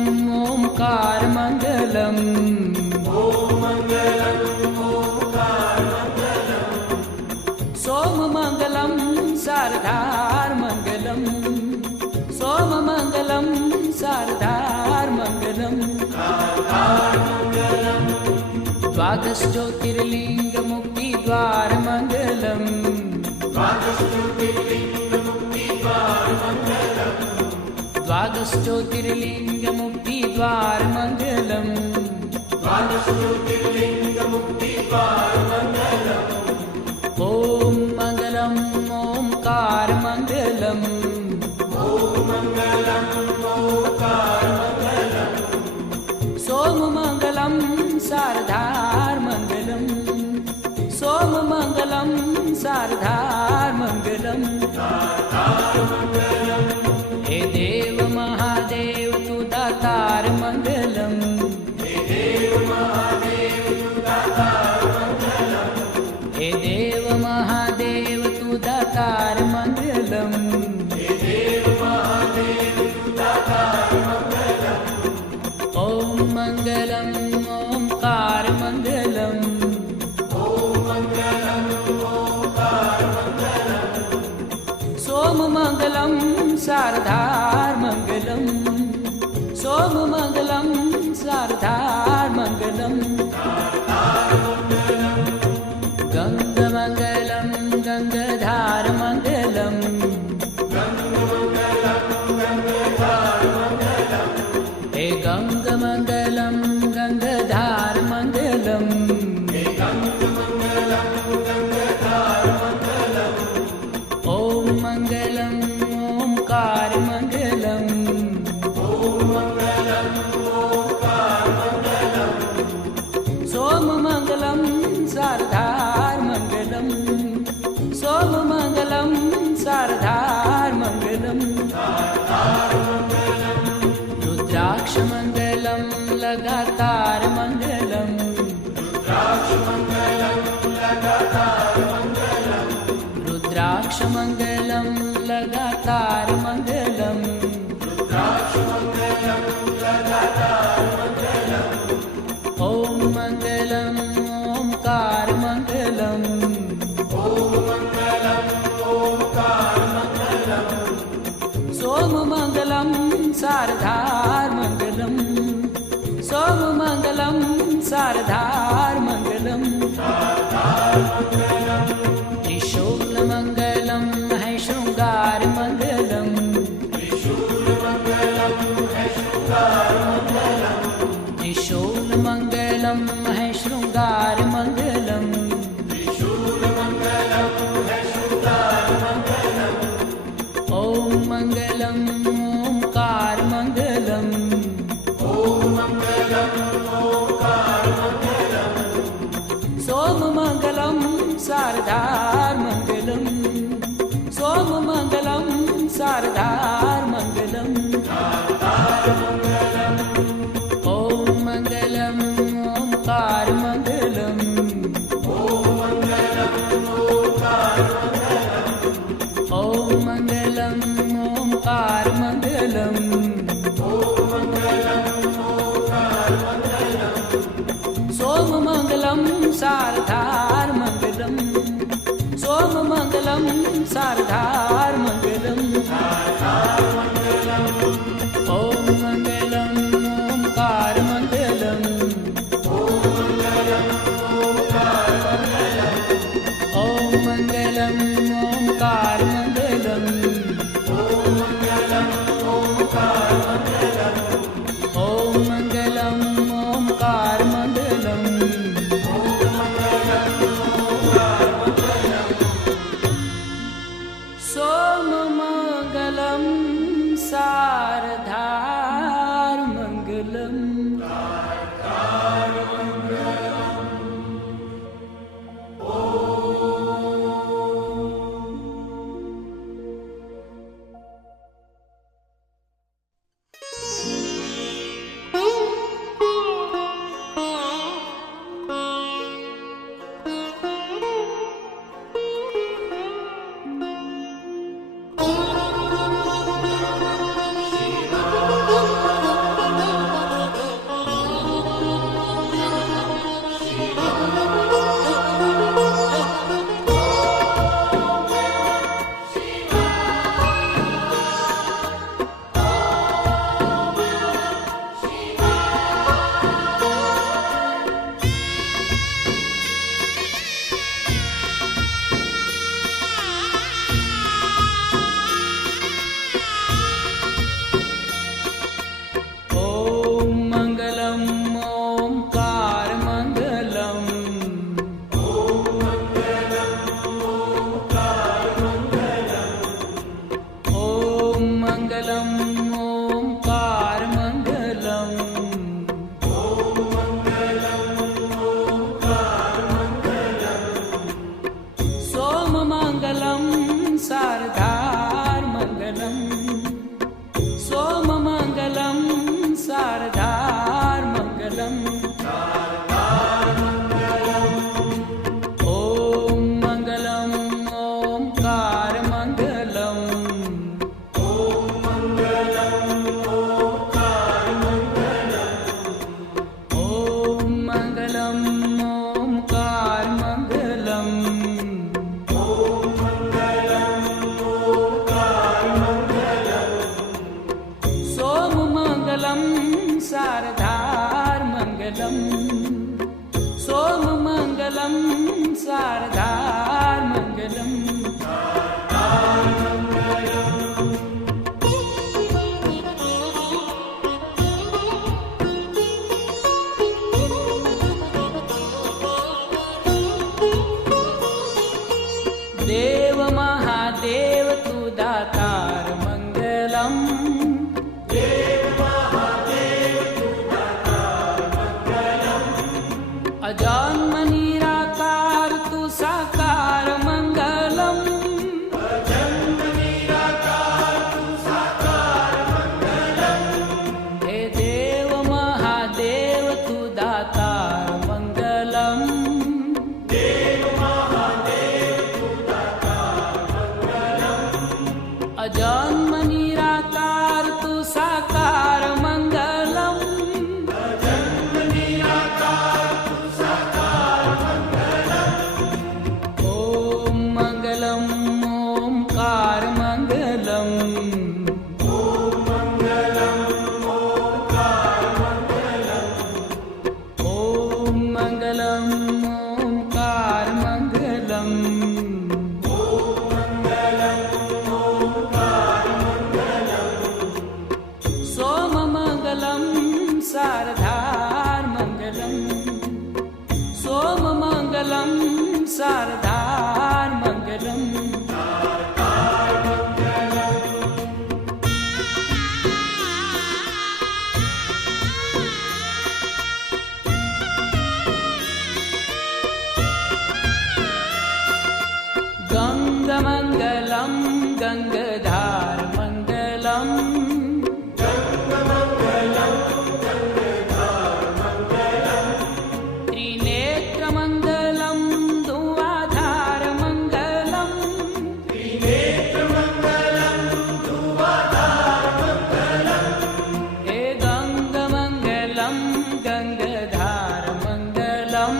ओमकार मंगलम सोम मंगलम सारधार मंगलम सोम मंगलम सारधार मंगलम द्वादश ज्योतिर्लिंग मुक्ति द्वार मंगलम द्वादश ज्योतिर्लिंग मुक्ति द्वार मंगलम ओम मंगलम ओमकार मंगलम सोम मंगलम सारधार मंगलम सोम मंगलम सारधार मंगलम हे देव महादेव तू दातार मंगलम सार्धार्मङ्गलम् सोममङ्गलं सार्धार्मङ्गलम् गङ्गमङ्गलं गङ्गाधारमङ्गलम् हे गङ्गमङ्गलं गङ्गाधारमङ्गलम् ॐ मङ्गलं ओंकारमङ्गलम् सोममङ्गलं सार्धार्मङ्गलम् सोममङ्गलं सार्धार्मङ्गलम् रुद्राक्षमङ्गलं लगातारमङ्गलम् रुद्राक्षमङ्गलं लगातारमङ्गलम् ॐ मङ्गलं ओंकारमङ्गलम् सोममङ्गलं सार्धार्मङ्गलम् सोममङ्गलं सार्धार्मङ्गलम् त्रिशूलमङ्गलं है शृङ्गारमङ्गलम् त्रिशूलमङ्गलं है शृङ्गारमङ्गलम् ॐ मङ्गलं ओंकारमङ्गलम् सोममङ्गलं सार्धार्मङ्गलम् सोममङ्गलं सार्धार्मङ्गलम् ॐ मङ्गलं ओंकारमङ्गलम् ॐ मङ्गलं ओंकारमङ्गलम् सोममङ्गलं सार्धार्मङ्गलम् सोममङ्गलं सार्धार्मङ्गलम् ॐ मङ्गलं ओंकारमङ्गलम् ॐ मङ्गलं ओंकारमङ्गलम् ॐ मङ्गलं ओंकारमङ्गलम् शारदामङ्गलम् देव महादेव तू दातार मंगलम अजन्म निराकार तू साकार मंगलम हे देव महादेव तू दातार मंगलम अजन्म निराकार तू साकार मंगलम ओम मंगलम ओमकार मंगलम ओम मंगलम ओमकार मंगलम सोममंगलम शारदार मंगलम सोममंगलम शारदार मंगलम गंगमंगलम गंगाधार मंगलम त्रिनेत्रमंगलम धुआधार मंगलम हे गंगमंगलम गंगाधार मंगलम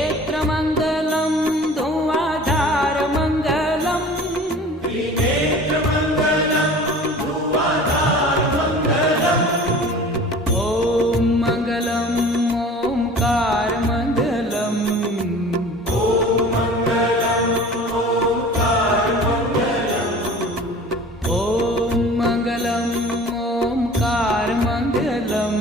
त्रिनेत्रमंगलम धुआधार मंगलम ओम मंगलम ओमकार मंगलम ओम मंगलम ओमकार मंगलम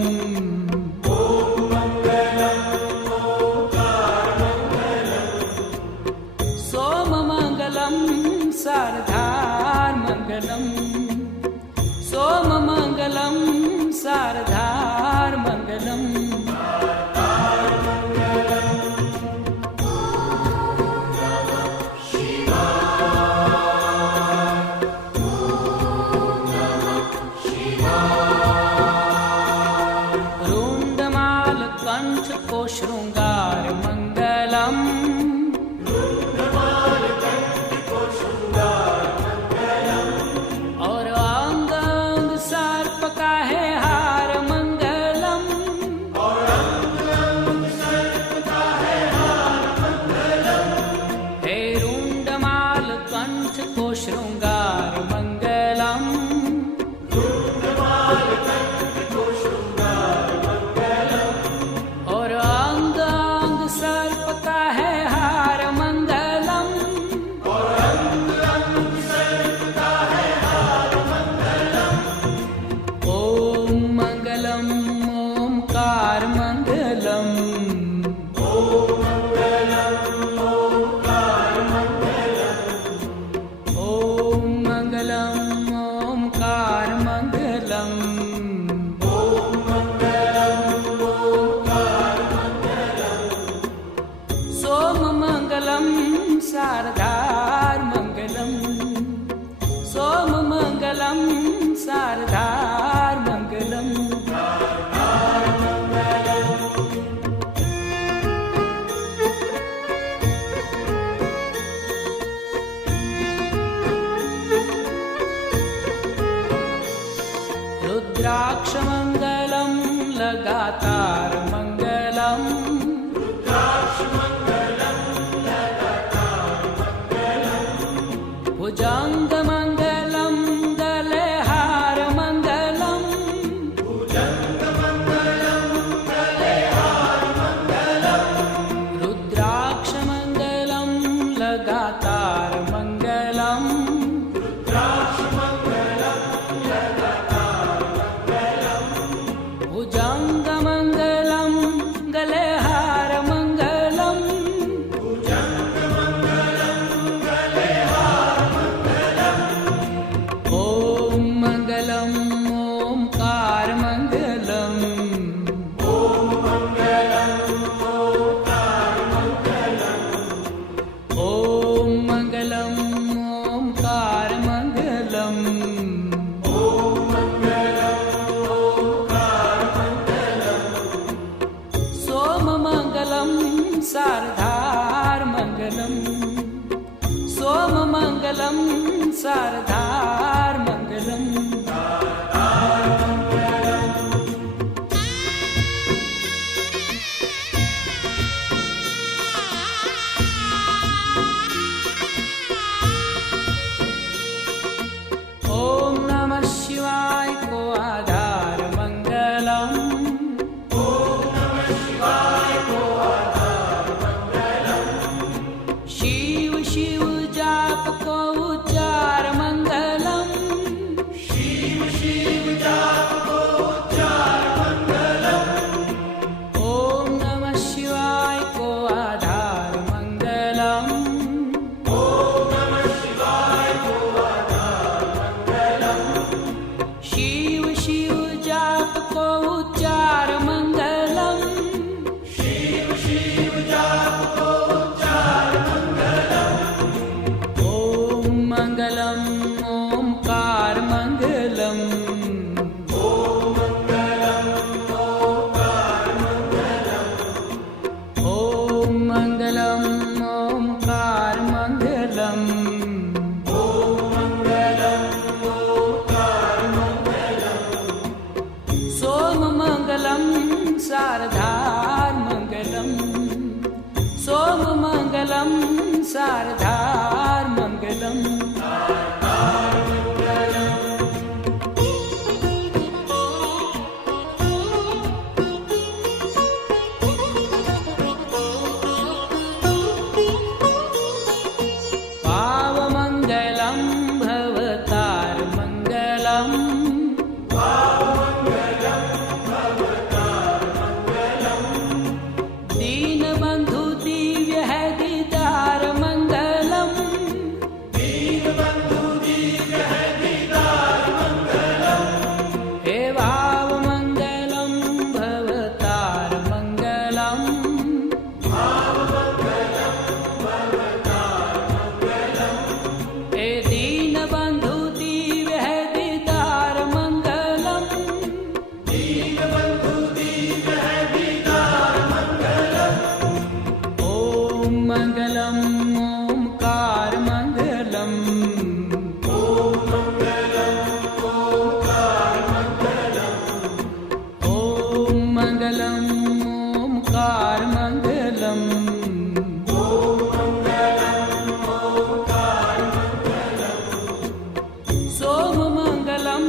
सोममंगलम शारदार मंगलम सोममंगलम शारदार मंगलम रुंडमाल कंठ को श्रृंगार मंगलम और अंग अंग सर्प का है हार मंगलम हे रुंडमाल कंठ को श्रृंगार मंगलम और अंग अंग सर्प का है हार मंगलम ओम मंगलम ओमकार मंगलम ओम मंगलम ओमकार मंगलम सोममंगलम शारदार मंगलम सोममंगलम शारदार मंगलम रुद्राक्ष मंगलम लगातार मंगलम भुजंग मंगलम गले हार मंगलम मंगलम शारदार्मंगलम। ओम नमः शिवाय को आधार मंगलम। ओम नमः शिवाय को आधार मंगलम। शिव शिव जाप को उच्चार मंगलम। शिव शिव जाप को उच्चार मंगलम। ओम नमः शिवाय को आधार मंगलम। ओम नमः शिवाय को आधार मंगलम। शिव शिव जाप को उच्चार मंगलम। शिव शिव जाप को उच्चार मंगलम। ओम मंगलम ओमकार मंगलम। ओम मंगलम ओमकार मंगलम। ओम मंगलम ओमकार मंगलम। ओम मंगलम ओमकार मंगलम। सोम मंगलम शारदार मंगलम। सोम मंगलम शारदार मंगलम। पाव मंगलम भवतार मंगलम। पाव मंगलम भवतार मंगलम। दीन बंधु दिव्य है दीदार मंगलम। दीन बंधु दिव्य है दीदार मंगलम। हे भाव मंगलम भवतार मंगलम। भाव मंगलम भवतार मंगलम। हे दीन बंधु दिव्य है दीदार मंगलम। दीन बंधु दिव्य है दीदार मंगलम। ओम मंगलम ओमकार मंगलम। ओम मंगलम ओमकार मंगलम। ओम मंगलम ओमकार मंगलम। ओम मंगलम ओमकार मंगलम। सोम मंगलम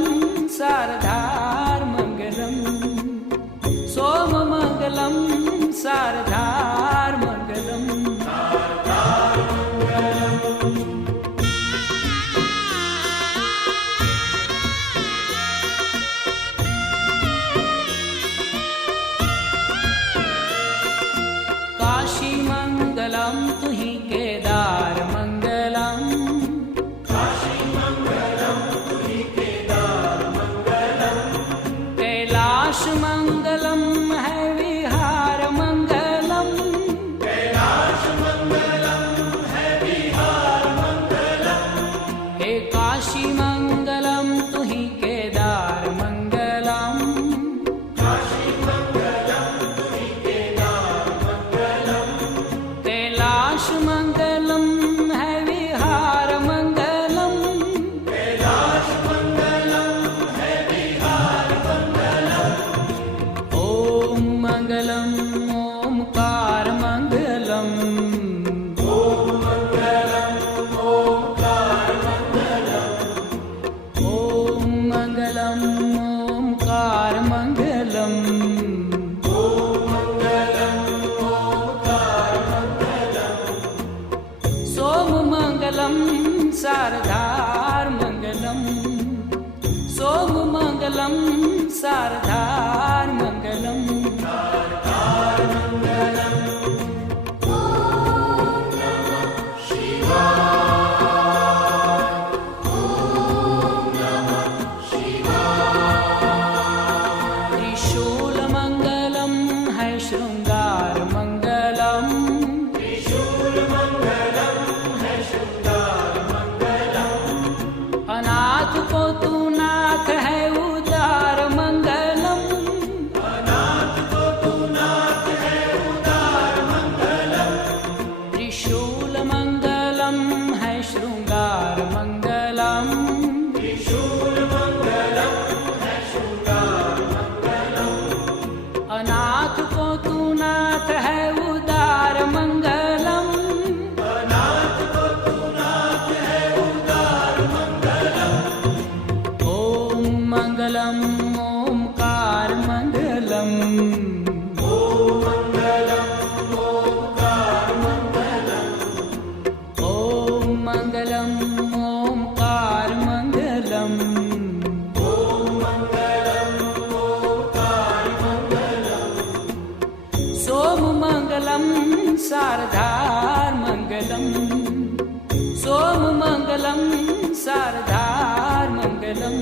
शारदार मंगलम। सोम मंगलम शारदार मंगलम। काशी मंगलम तुहि केदार मंगलम। काशी मंगलम तुहि केदार मंगलम। कैलाश मंगलम है विहार मंगलम। कैलाश मंगलम है विहार मंगलम। हे काशी मंगलम तुहि केदार मंगलम। काशी मंगलम तुहि केदार मंगलम। कैलाश मंगलम है विहार मंगलम। कैलाश मंगलम है विहार मंगलम। ओम मंगलम ओमकार मंगलम। ओम मंगलम ओमकार मंगलम। ओम मंगलम ओमकार मंगलम। ओम मंगलम ओमकार मंगलम। सोम मंगलम शारदार मंगलम। सोम मंगलम शारदार मंगलम। त्रिशूल मंगलम है श्रृंगार मंगलम। त्रिशूल मंगलम है श्रृंगार मंगलम। अनाथ को तू नाथ है उदार मंगलम। अनाथ को तू नाथ है उदार मंगलम। त्रिशूल मंगलम है श्रृंगार सारधार्मङ्गलम् सोममङ्गलं सारधार्मङ्गलम्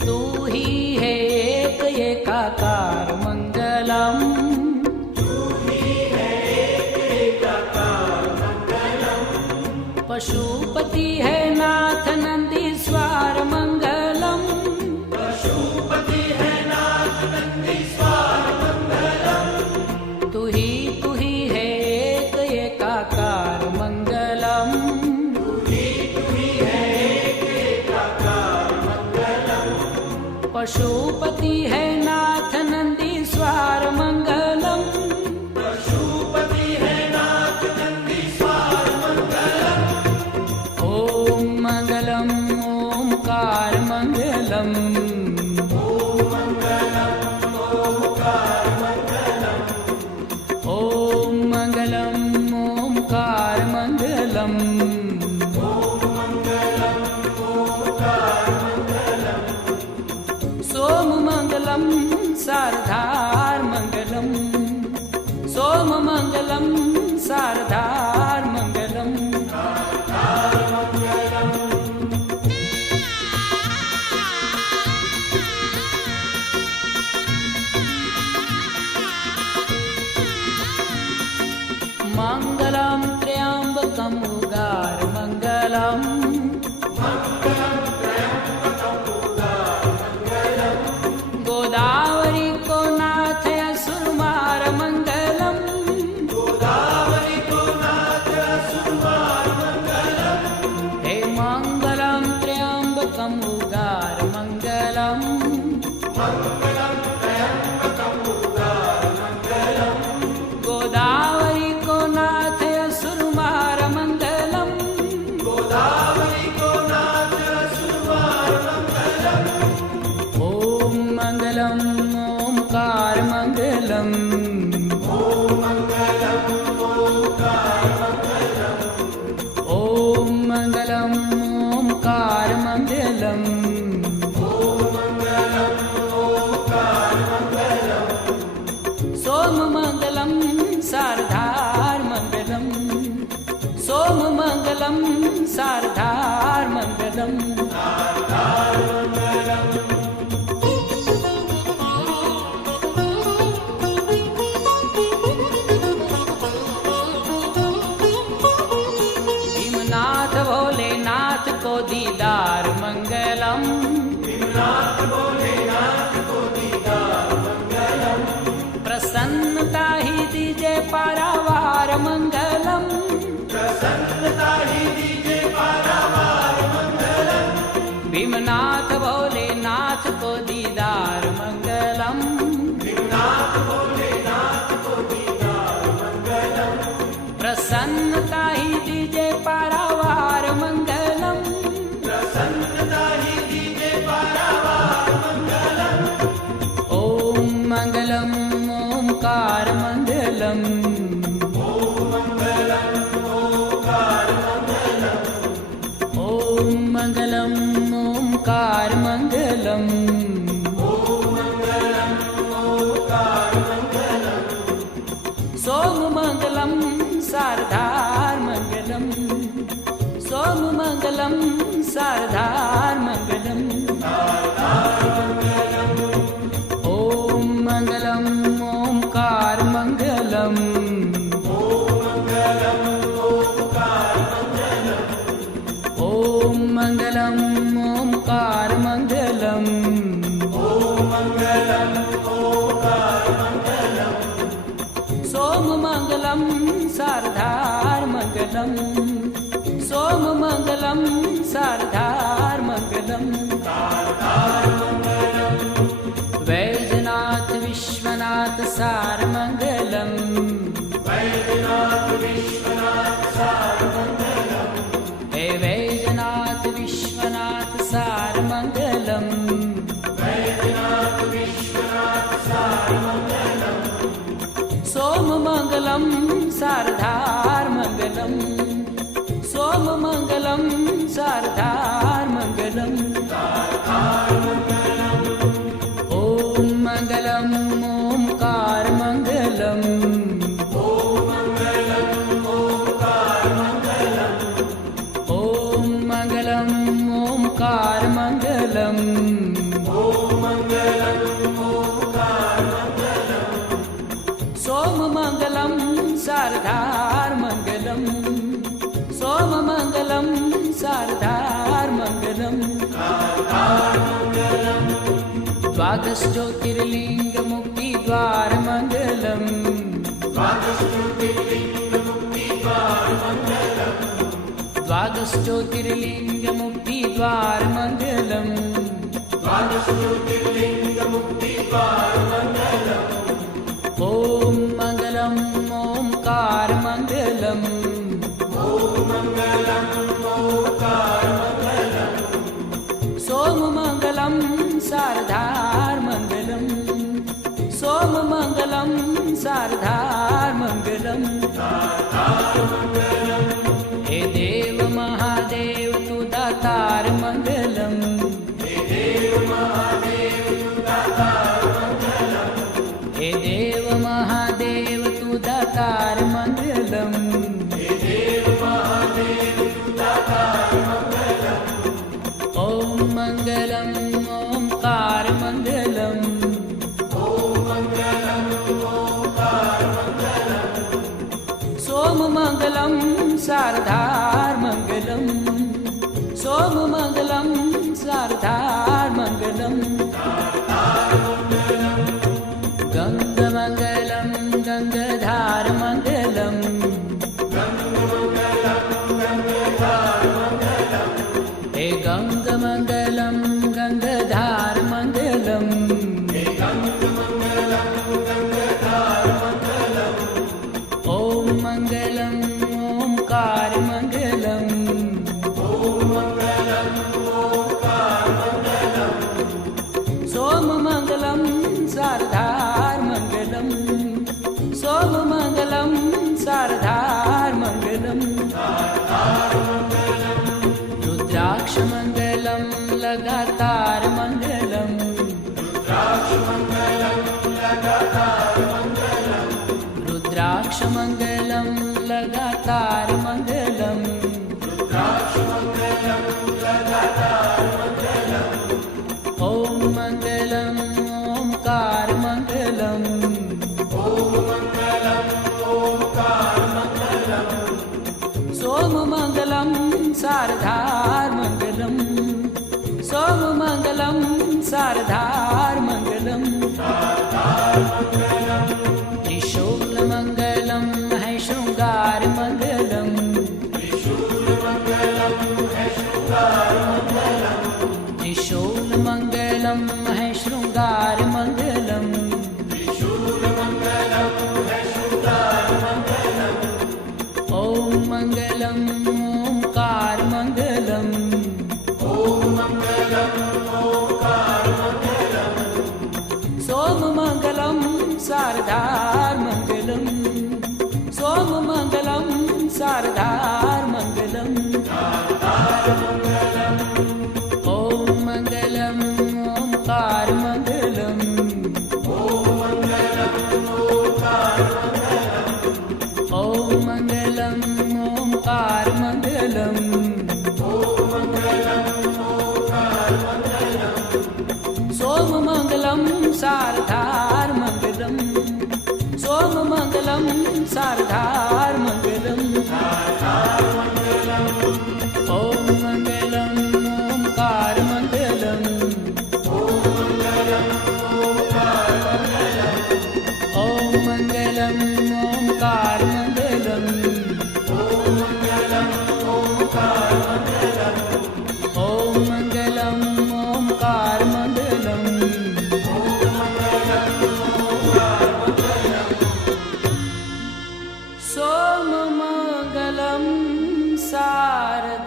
तू ही है एक एकाकार मंगलम् पशुपति है नाथ नंदीश्वर मंगलम पशुपति है नाथ नंदीश्वर मंगलम तू ही है एक एकाकार मंगलम तू ही है एक एकाकार मंगलम पशुपति है नाथ नंदीश्वर मंगलम पशुपति है नाथ नंदीश्वर मंगलम ओम मंगलम ओमकार मंगलम ओम मंगलम ओमकार मंगलम ओम मंगलम ओमकार मंगलम ओम मंगलम ओमकार मंगलम सोम मंगलम सारधार मंगलम सोम मंगलम सारधार मंगलम मंगलम त्र्यंबकम उगार मंगलम गोदावरी को नाथ असुरमार मंगलम गोदावरी को नाथ असुरमार मंगलम हे मंगलम त्र्यंबकम उगार मंगलम मंगलम त्र्यंबकम उगार मंगलम गोदावरी को नाथ असुरमार मंगलम गोदावरी को नाथ असुरमार मंगलम ओम मंगलम ओमकार मंगलम ओम मंगलम ओमकार मंगलम ओम मंगलम ओमकार मंगलम ओम मंगलम ओमकार मंगलम सोम मंगलम सारधार मंगलम सोम मंगलम सारधार मंगलम भीमनाथ भोलेनाथ को दीदार मंगलम नाथ भोलेनाथ को दीदार मंगलम प्रसन्नता ही दीजे पारावार मंगलम प्रसन्नता ही दीजे पारावार मंगलम भीमनाथ भोलेनाथ को दीदार मंगलम नाथ भोलेनाथ को दीदार मंगलम प्रसन्नता ही दीजे पारावार मंगलम प्रसन्नता ही दीजे पारावार मंगलम ओम मंगलम ओमकार मंगलम ओम मंगलम ओमकार मंगलम ओम मंगलम ओमकार मंगलम ओम मंगलम ओमकार मंगलम सोम मंगलम सारधार मंगलम सोम मंगलम सारधार मंगलम ओम मंगलम ओमकार मंगलम ओम मंगलम ओमकार मंगलम सोम मंगलम सारधार मंगलम सोम मंगलम सारधार मंगलम वैजनाथ विश्वनाथ सार मंगलम वैद्यनाथ विश्वनाथ सार मंगलम हे वैजनाथ विश्वनाथ सार मंगलम वैद्यनाथ विश्वनाथ सार मंगलम सोम मंगलम सारधार मंगलम सोममङ्गलं शारदामङ्गलम् ॐ मङ्गलम् ओङ्कारमङ्गलम् ॐ मङ्गलम् ओङ्कारमङ्गलम् सोममङ्गलं शारदामङ्गलम् सोममङ्गलं शारदामङ्गलम् द्वादशज्योतिर्लिङ्गमुक्तिद्वारमङ्गलम् द्वादशज्योतिर्लिङ्गमुक्तिद्वारमङ्गलम् ॐ मङ्गलम् ओङ्कारमङ्गलम् सोममङ्गलं शारदामङ्गलम् सोममङ्गलं शारदामङ्गलम् हे देव महादेव तु दातारमङ्गलम् हे देव महादेव तु दातारमङ्गलम् ॐ मङ्गलम् ओङ्कारमङ्गलम् सोममङ्गलं शारदामङ्गलम् सोममङ्गलं शारदामङ्गलम् गङ्गमङ्गलं गङ्गाधारमङ्गलम् हे गङ्गमङ्गलं गङ्गाधारमङ्गलम् ॐ मङ्गलम् ओङ्कारमङ्गलम् सोममङ्गलं शारदामङ्गलम् सोममङ्गलं शारदामङ्गलम् रुद्राक्षमङ्गलं लगातारमङ्गलम् रुद्राक्षमङ्गलं लगातारमङ्गलम् ॐ मङ्गलम् ओङ्कारमङ्गलम् सोममङ्गलं शारदामङ्गलम् सोममङ्गलं शारदामङ्गलम् त्रिशूलमङ्गलं शृङ्गारमङ्गलम् त्रिशूलमङ्गलं शृङ्गारमङ्गलम् ॐ मङ्गलम् ओङ्कारमङ्गलम् सोममङ्गलं शारदामङ्गलम् सोममङ्गलं शारदामङ्गलम् ॐ मङ्गलम् ओङ्कारमङ्गलम् ॐ मङ्गलम् ओङ्कारमङ्गलम् सोममङ्गलं शारदामङ्गलम् सोममङ्गलं शारदामङ्गलम् ॐ मङ्गलम् ओङ्कारमङ्गलम् ॐ मङ्गलम् ओङ्कारमङ्गलम् ॐ मङ्गलम् ओङ्कारमङ्गलम् सोममङ्गलं शारदामङ्गलम्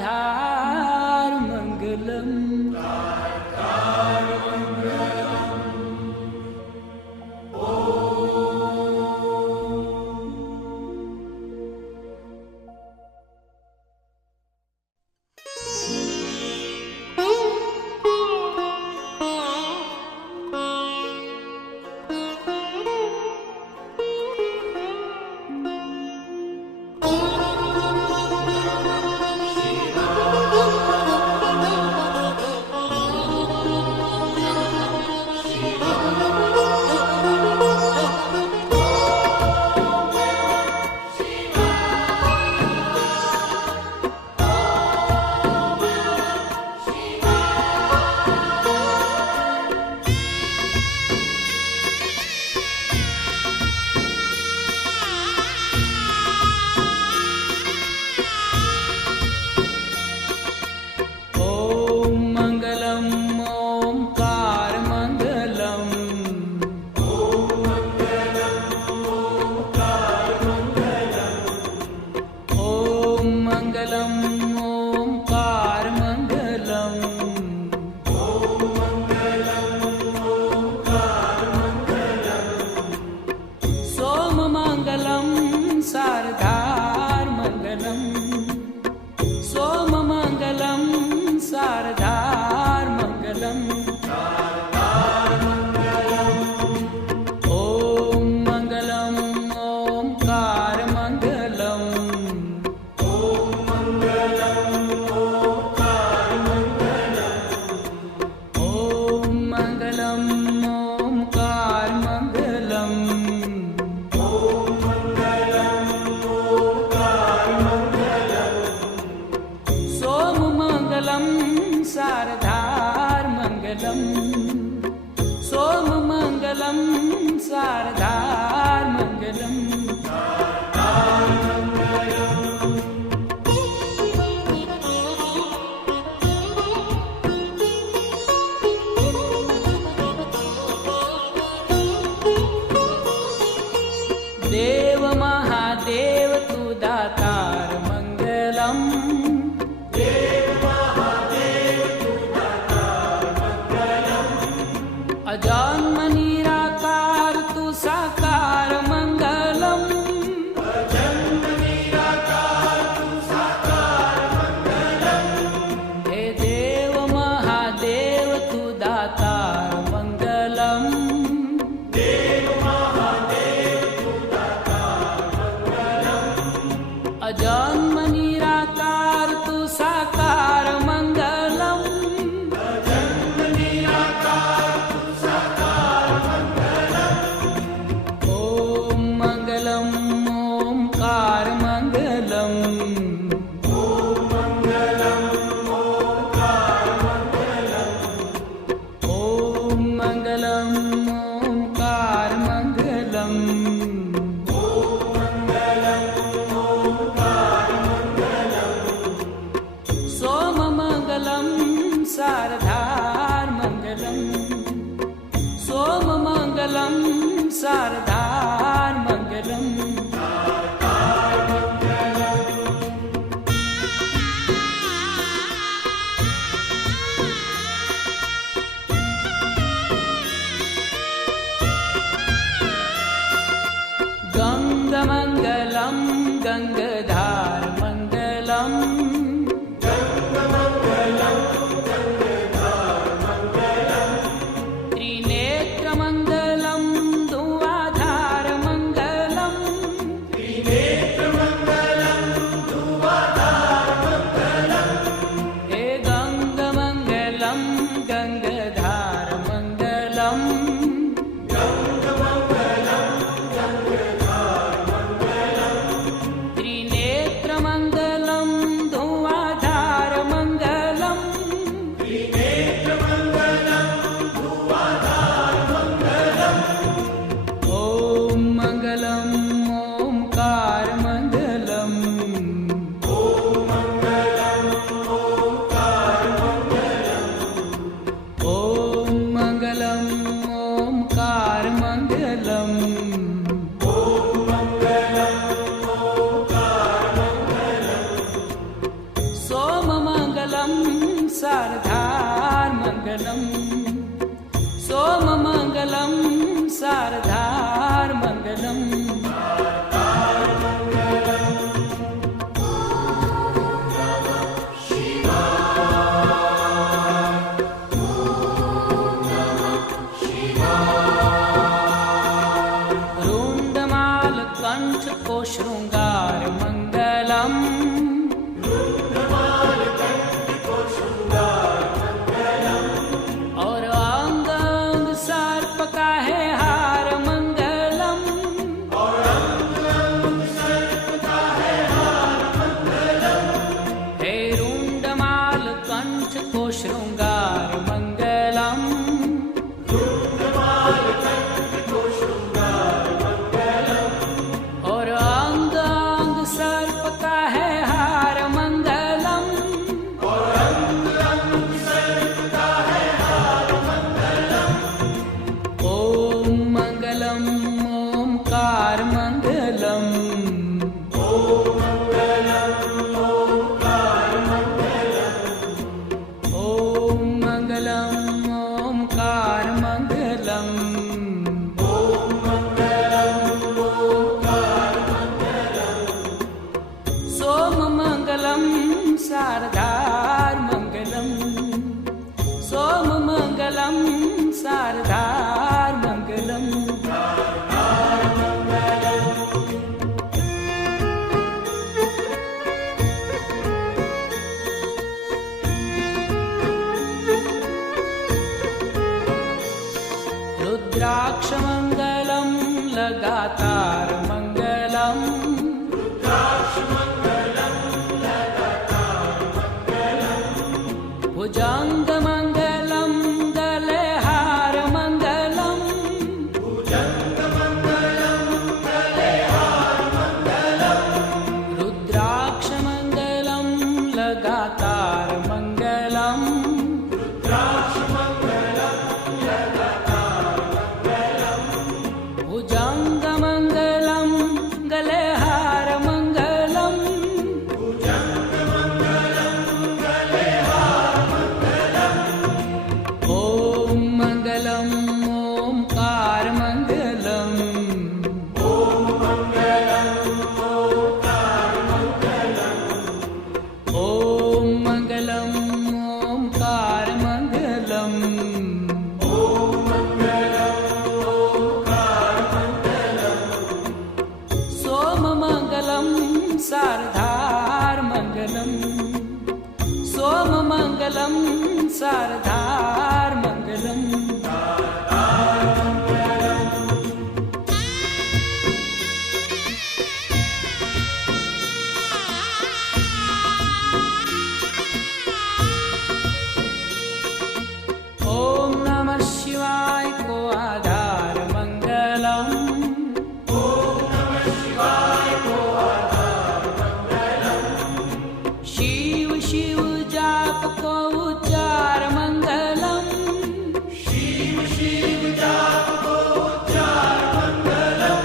देव महादेव तू दातार मंगलम, देव महादेव तू दातार मंगलम, अजन्म निराकार तू साकार मंगलम, अजन्म निराकार तू साकार मंगलम, हे देव महादेव तू दातार मंगलम, देव महादेव तू दातार मंगलम, अजन्म निराकार तू साकार मंगलम, अजन्म निराकार तू साकार मंगलम, ओम मंगलम ओमकार मंगलम, ओम मंगलम ओंकार मंगलम, ओम मंगलम ओमकार मंगलम, ओम मंगलम ओंकार मंगलम, सोम मंगलम शारदार मंगलम, सोम मंगलम शारदार मंगलम, गंगमंगलम गंगधार मंगलम, गंगमंगलम गंगधार मंगलम, त्रिनेत्रमंगलम धुआधार मंगलम, त्रिनेत्रमंगलम धुआधार मंगलम, हे गंगमंगलम गंगधार मंगलम, गंगमंगलम गंगधार मंगलम, त्रिनेत्रमंगलम धुआधार मंगलम, त्रिनेत्रमंगलम धुआधार मंगलम, ओम मंगलम ओमकार मंगलम, ओम मंगलम ओंकार मंगलम, ओम मंगलम ओमकार मंगलम, ओम मंगलम ओंकार मंगलम, सोम मंगलम शारदार मंगलम, सोम मंगलम शारदार मंगलम, रुंडमाल कंठ को श्रृंगार मंगलम, रुद्रमाल कंठ को श्रृंगार मंगलम, और अंग अंग सर्प का है हार मंगलम, और अंग अंग सर्प का है हार मंगलम, हे रुंडमाल कंठ को श्रृंगार मंगलम, रुद्रमाल कंठ को श्रृंगार मंगलम, और अंग अंग सर्प का है हार मंगलम, और अंग अंग सर्प का है हार मंगलम, ओम मंगलम ओमकार मंगलम, ओम मंगलम ओंकार मंगलम, ओम मंगलम ओमकार मंगलम, ओम मंगलम ओंकार मंगलम, सोम मंगलम शारदार मंगलम, सोम मंगलम शारदार मंगलम, मंगलम शारदार मंगलम सोम मंगलम शारदार मंगलम ओम नमः शिवाय को आधार मंगलम ओम नमः शिवाय को आधार मंगलम शिव शिव जाप को उच्चार मंगलम शिव शिव जाप को उच्चार मंगलम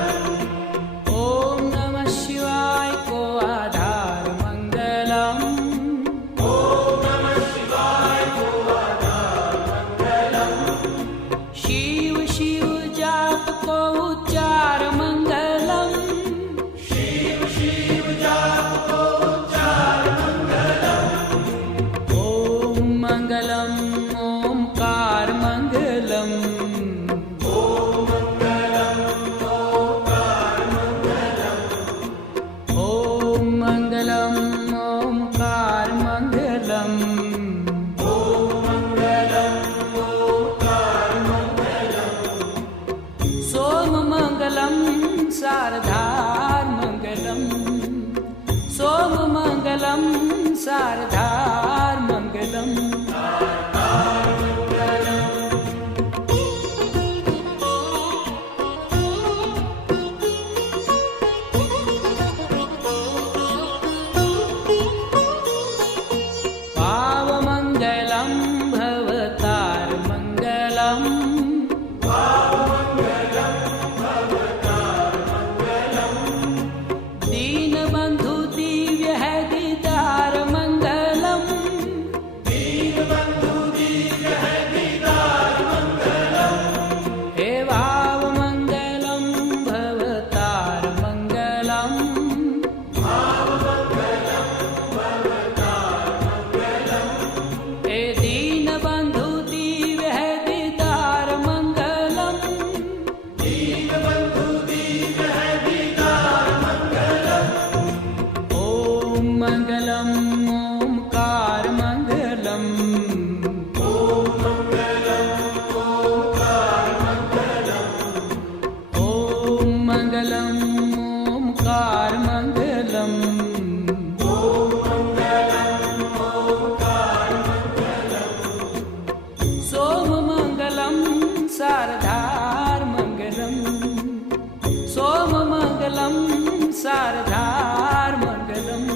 ओम नमः शिवाय को आधार मंगलम ओम नमः शिवाय को आधार मंगलम शिव शिव जाप को उच्चार मंगलम शिव शिव जाप को उच्चार मंगलम ओम मंगलम ओमकार मंगलम ओम मंगलम ओंकार मंगलम ओम मंगलम ओमकार मंगलम ओम मंगलम ओंकार मंगलम सोम मंगलम शारदार मंगलम सोम मंगलम शारदार मंगलम पाव मंगलम भवतार मंगलम दीन बंधु दिव्य है दीदार मंगलम दीनबंधु दिव्य है दीदार मंगलम हे भाव मंगलम भवतार मंगलम हे दीन बंधु दिव्य है दीदार मंगलम दीनबंधु दिव्य है दीदार मंगलम ओम मंगलम ओमकार मंगलम ओम मंगलम ओंकार मंगलम ओम मंगलम ओमकार मंगलम ओम मंगलम ओंकार मंगलम सोम मंगलम शारदार मंगलम सोम मंगलम शारदार मंगलम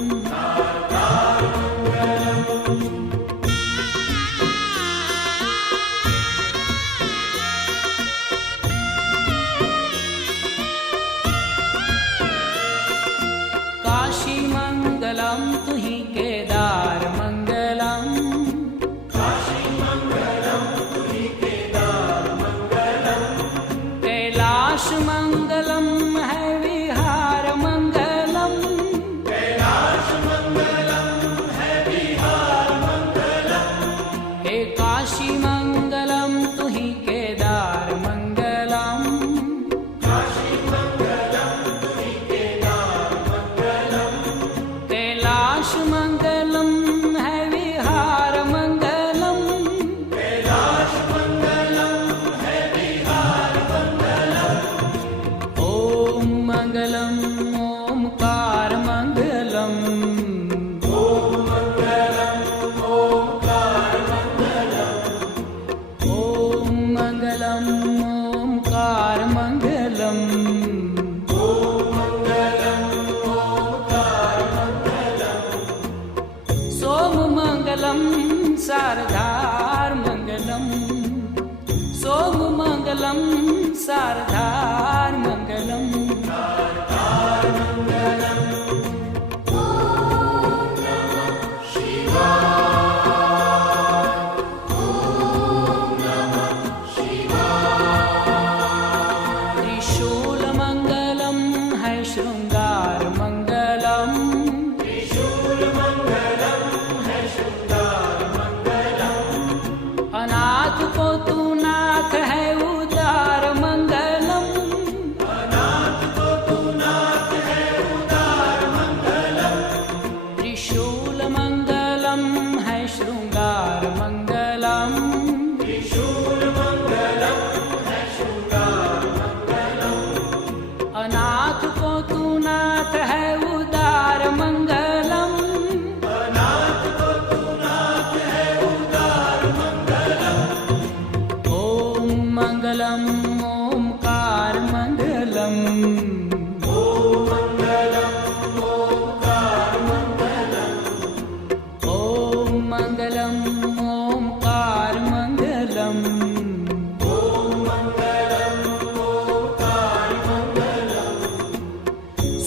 काशी मंगलम तुहि केदार मंगलम काशी मंगलम तुहि केदार मंगलम कैलाश मंगलम है विहार मंगलम कैलाश मंगलम है बिहार मंगलम हे काशी मंगलम तुहि केदार मंगलम काशी मंगलम तुहि केदार मंगलम कैलाश मंगलम है विहार मंगलम कैलाश मंगलम है बिहार मंगलम ओम मंगलम ओमकार मंगलम ओम मंगलम ओंकार मंगलम ओम मंगलम ओमकार मंगलम ओम मंगलम ओंकार मंगलम सोम मंगलम शारदार मंगलम सोम मंगलम शारदार मंगलम त्रिशूल मंगलम है शृंगार मंगलम त्रिशूल मंगलम है शृंगार मंगलम अनाथ को तू नाथ है उदार मंगलम अनाथ को तू नाथ है उदार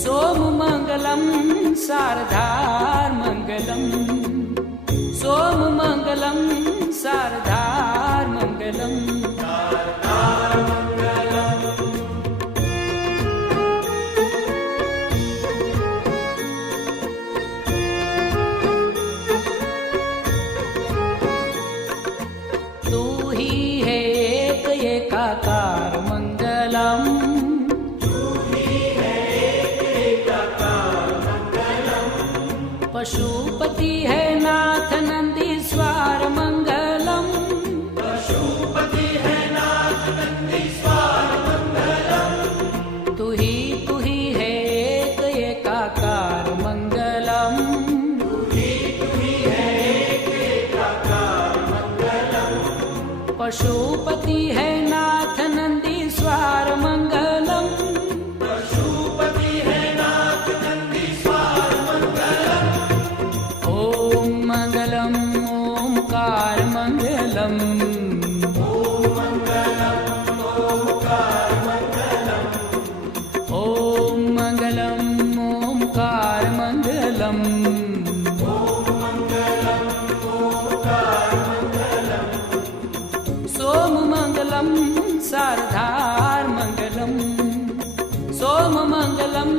सोममङ्गलं शारदार्मङ्गलम् सोममङ्गलं शारदार्मङ्गलम् तू ही है एक एकाकार मंगलम पशुपति है नाथ नंदीश्वर मंगलम पशुपति है नाथ नंदीश्वर मंगलम तू ही है एक एकाकार मंगलम तू ही है एक एकाकार मंगलम पशुपति है नाथ नंदीश्वर मंगलम पशुपति है नाथ नंदीश्वर मंगलम ओम मंगलम ओमकार मंगलम ओम मंगलम ओमकार मंगलम ओम मंगलम ओमकार मंगलम सोम मंगलम शारदार मंगलम सोम मंगलम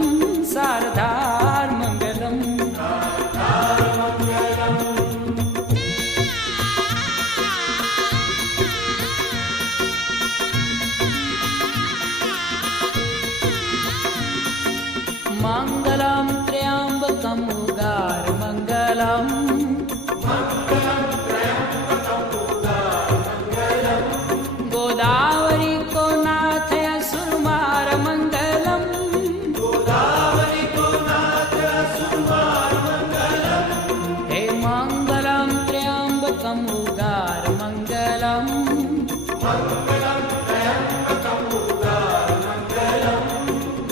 शारदार मंगलम मंगलम त्र्यंबकम उगार मंगलम गोदावरी को नाथ असुरमार मंगलम गोदावरी को नाथ असुरमार मंगलम हे मंगलम त्र्यंबकम उगार मंगलम मंगलम त्र्यंबकम उगार मंगलम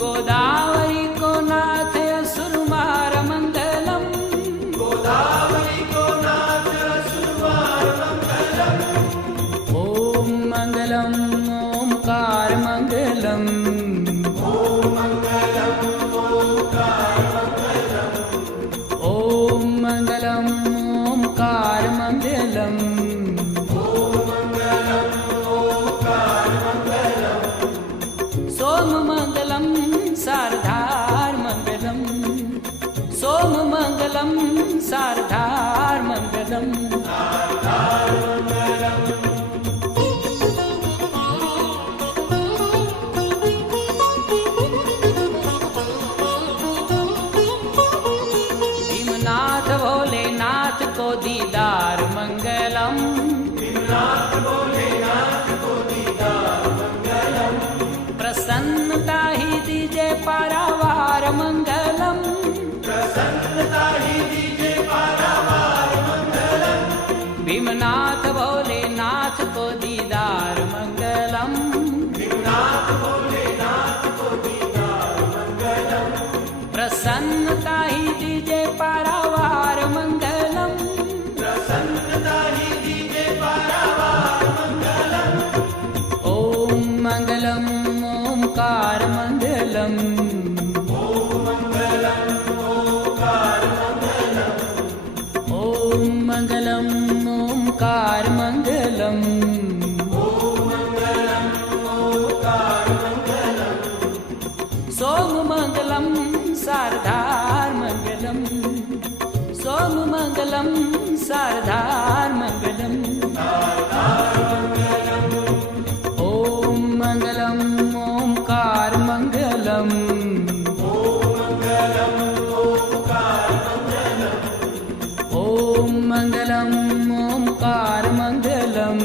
गोदावरी को नाथ असुरमार मंगलम गोदावरी को नाथ असुरमार मंगलम ओम मंगलम ओमकार मंगलम ओम मंगलम ओमकार मंगलम ओम मंगलम ओमकार मंगलम सोम मंगलम शारदार मंगलम सोम मंगलम शारदार मंगलम भीमनाथ भोलेनाथ को दीदार मंगलम नाथ भोलेनाथ को दीदार मंगलम प्रसन्नता ही दीजे पारावार मंगलम प्रसन्नता ही दीजे पारावार मंगलम भीमनाथ भोलेनाथ को दीदार मंगलम नाथ भोलेनाथ को दीदार मंगलम प्रसन्नता ही दीजे पारावार मंगलम प्रसन्नता ही दीजे पारावार मंगलम ओम मंगलम ओमकार मंगलम ओम मंगलम ओमकार मंगलम ओम मंगलम ओमकार मंगलम सोम मंगलम शारदार मंगलम सोम मंगलम शारदार मंगलम ओम मंगलम ओमकार मंगलम ओम मंगलम ओमकार मंगलम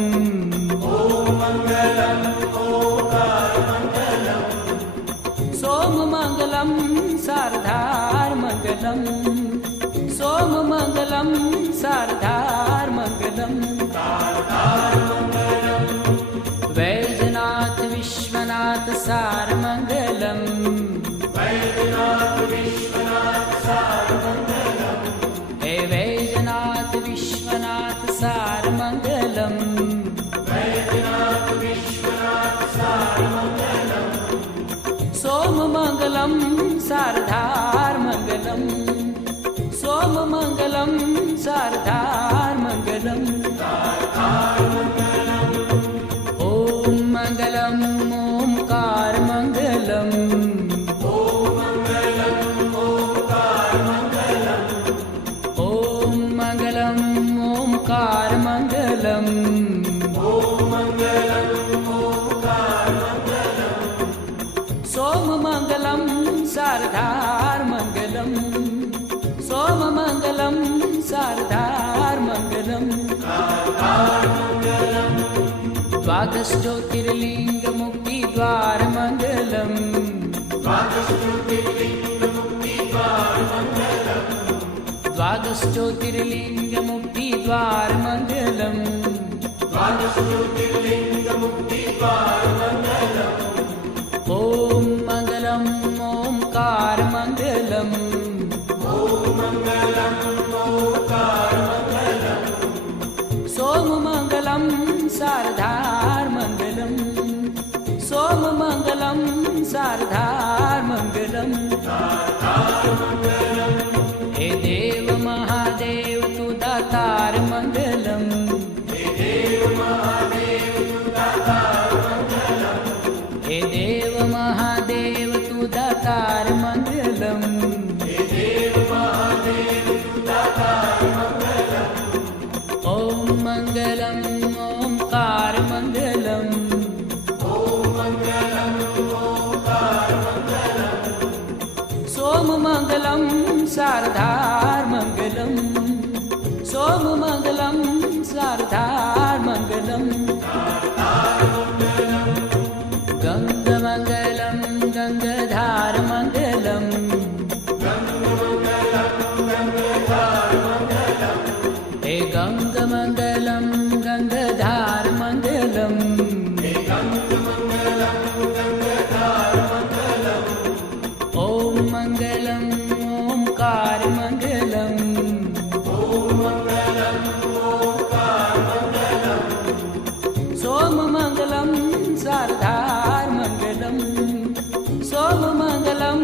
सोम मंगलम शारदार मंगलम सोम मंगलम शारदार मंगलम वैजनाथ विश्वनाथ सार मंगलम वैद्यनाथ विश्वनाथ सार मंगलम हे वैजनाथ विश्वनाथ सार मंगलम वैद्यनाथ विश्वनाथ सार मंगलम सोम मंगलम सार द्वादश ज्योतिर्लिङ्गमुक्तिद्वारमङ्गलम् द्वादश ज्योतिर्लिङ्गमुक्तिद्वारमङ्गलम् ॐ मङ्गलम् ओङ्कारमङ्गलम् ॐ मङ्गलम् ओङ्कारमङ्गलम् सोममङ्गलं शारदार्मङ्गलम् सोममङ्गलं शारदार्मङ्गलम् हे देव महादेव तु दातारमङ्गलम् हे देव महादेव तु दातारमङ्गलम् हे देव महादेव तु दातारमङ्गलम् हे देव महादेव तु दातारमङ्गलम् ॐ मङ्गलम् ओङ्कारमङ्गलम् ॐ मङ्गलम् ओङ्कारमङ्गलम् सोममङ्गलं शारदार्मङ्गलम् सोममङ्गलं शारदार्मङ्गलम् गङ्गमङ्गलं गङ्गाधारमङ्गलम् हे गङ्गमङ्गलं गङ्गाधारमङ्गलम् ॐ मङ्गलम् ओङ्कारमङ्गलम् सोममङ्गलं शारदार्मङ्गलम् सोममङ्गलं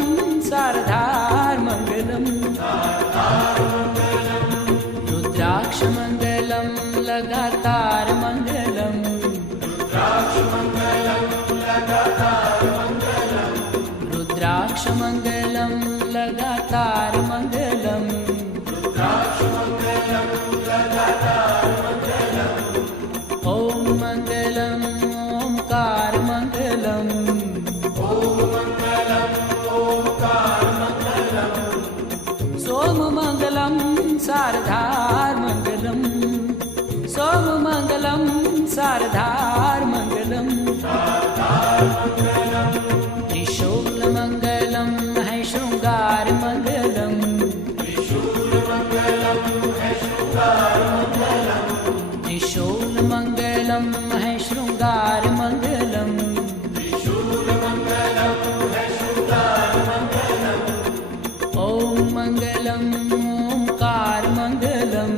शारदार्मङ्गलम् रुद्राक्षमङ्गलं लगातारमङ्गलम् रुद्राक्षमङ्गलं लगातारमङ्गलम् ॐ मङ्गलम् ओङ्कारमङ्गलम् सोममङ्गलं शारदार्मङ्गलम् सोममङ्गलं शारदार्मङ्गलम् त्रिशूलमङ्गलं है शृङ्गारमङ्गलम् त्रिशूलमङ्गलं है शृङ्गारमङ्गलम् ॐ मङ्गलम् ओङ्कारमङ्गलम्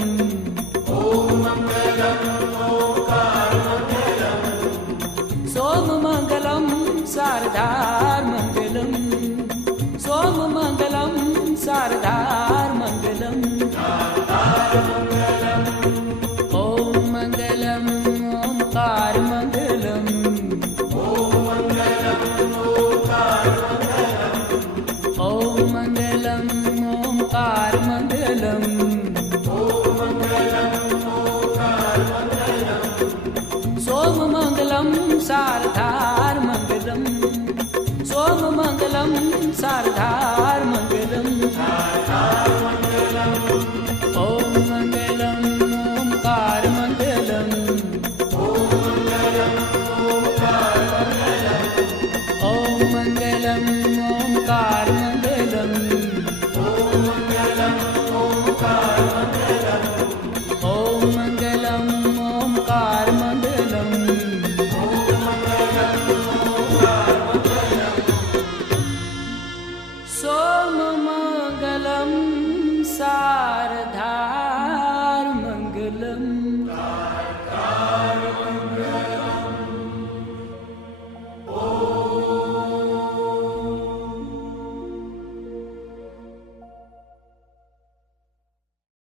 सोममङ्गलं शारदार्मङ्गलम् सोममङ्गलं शारदार्मङ्गलम् ॐ मङ्गलम् ओङ्कारमङ्गलम् ॐ मङ्गलम् ओङ्कारमङ्गलम् सोममङ्गलं शारदार्मङ्गलम् सोममङ्गलं शारदा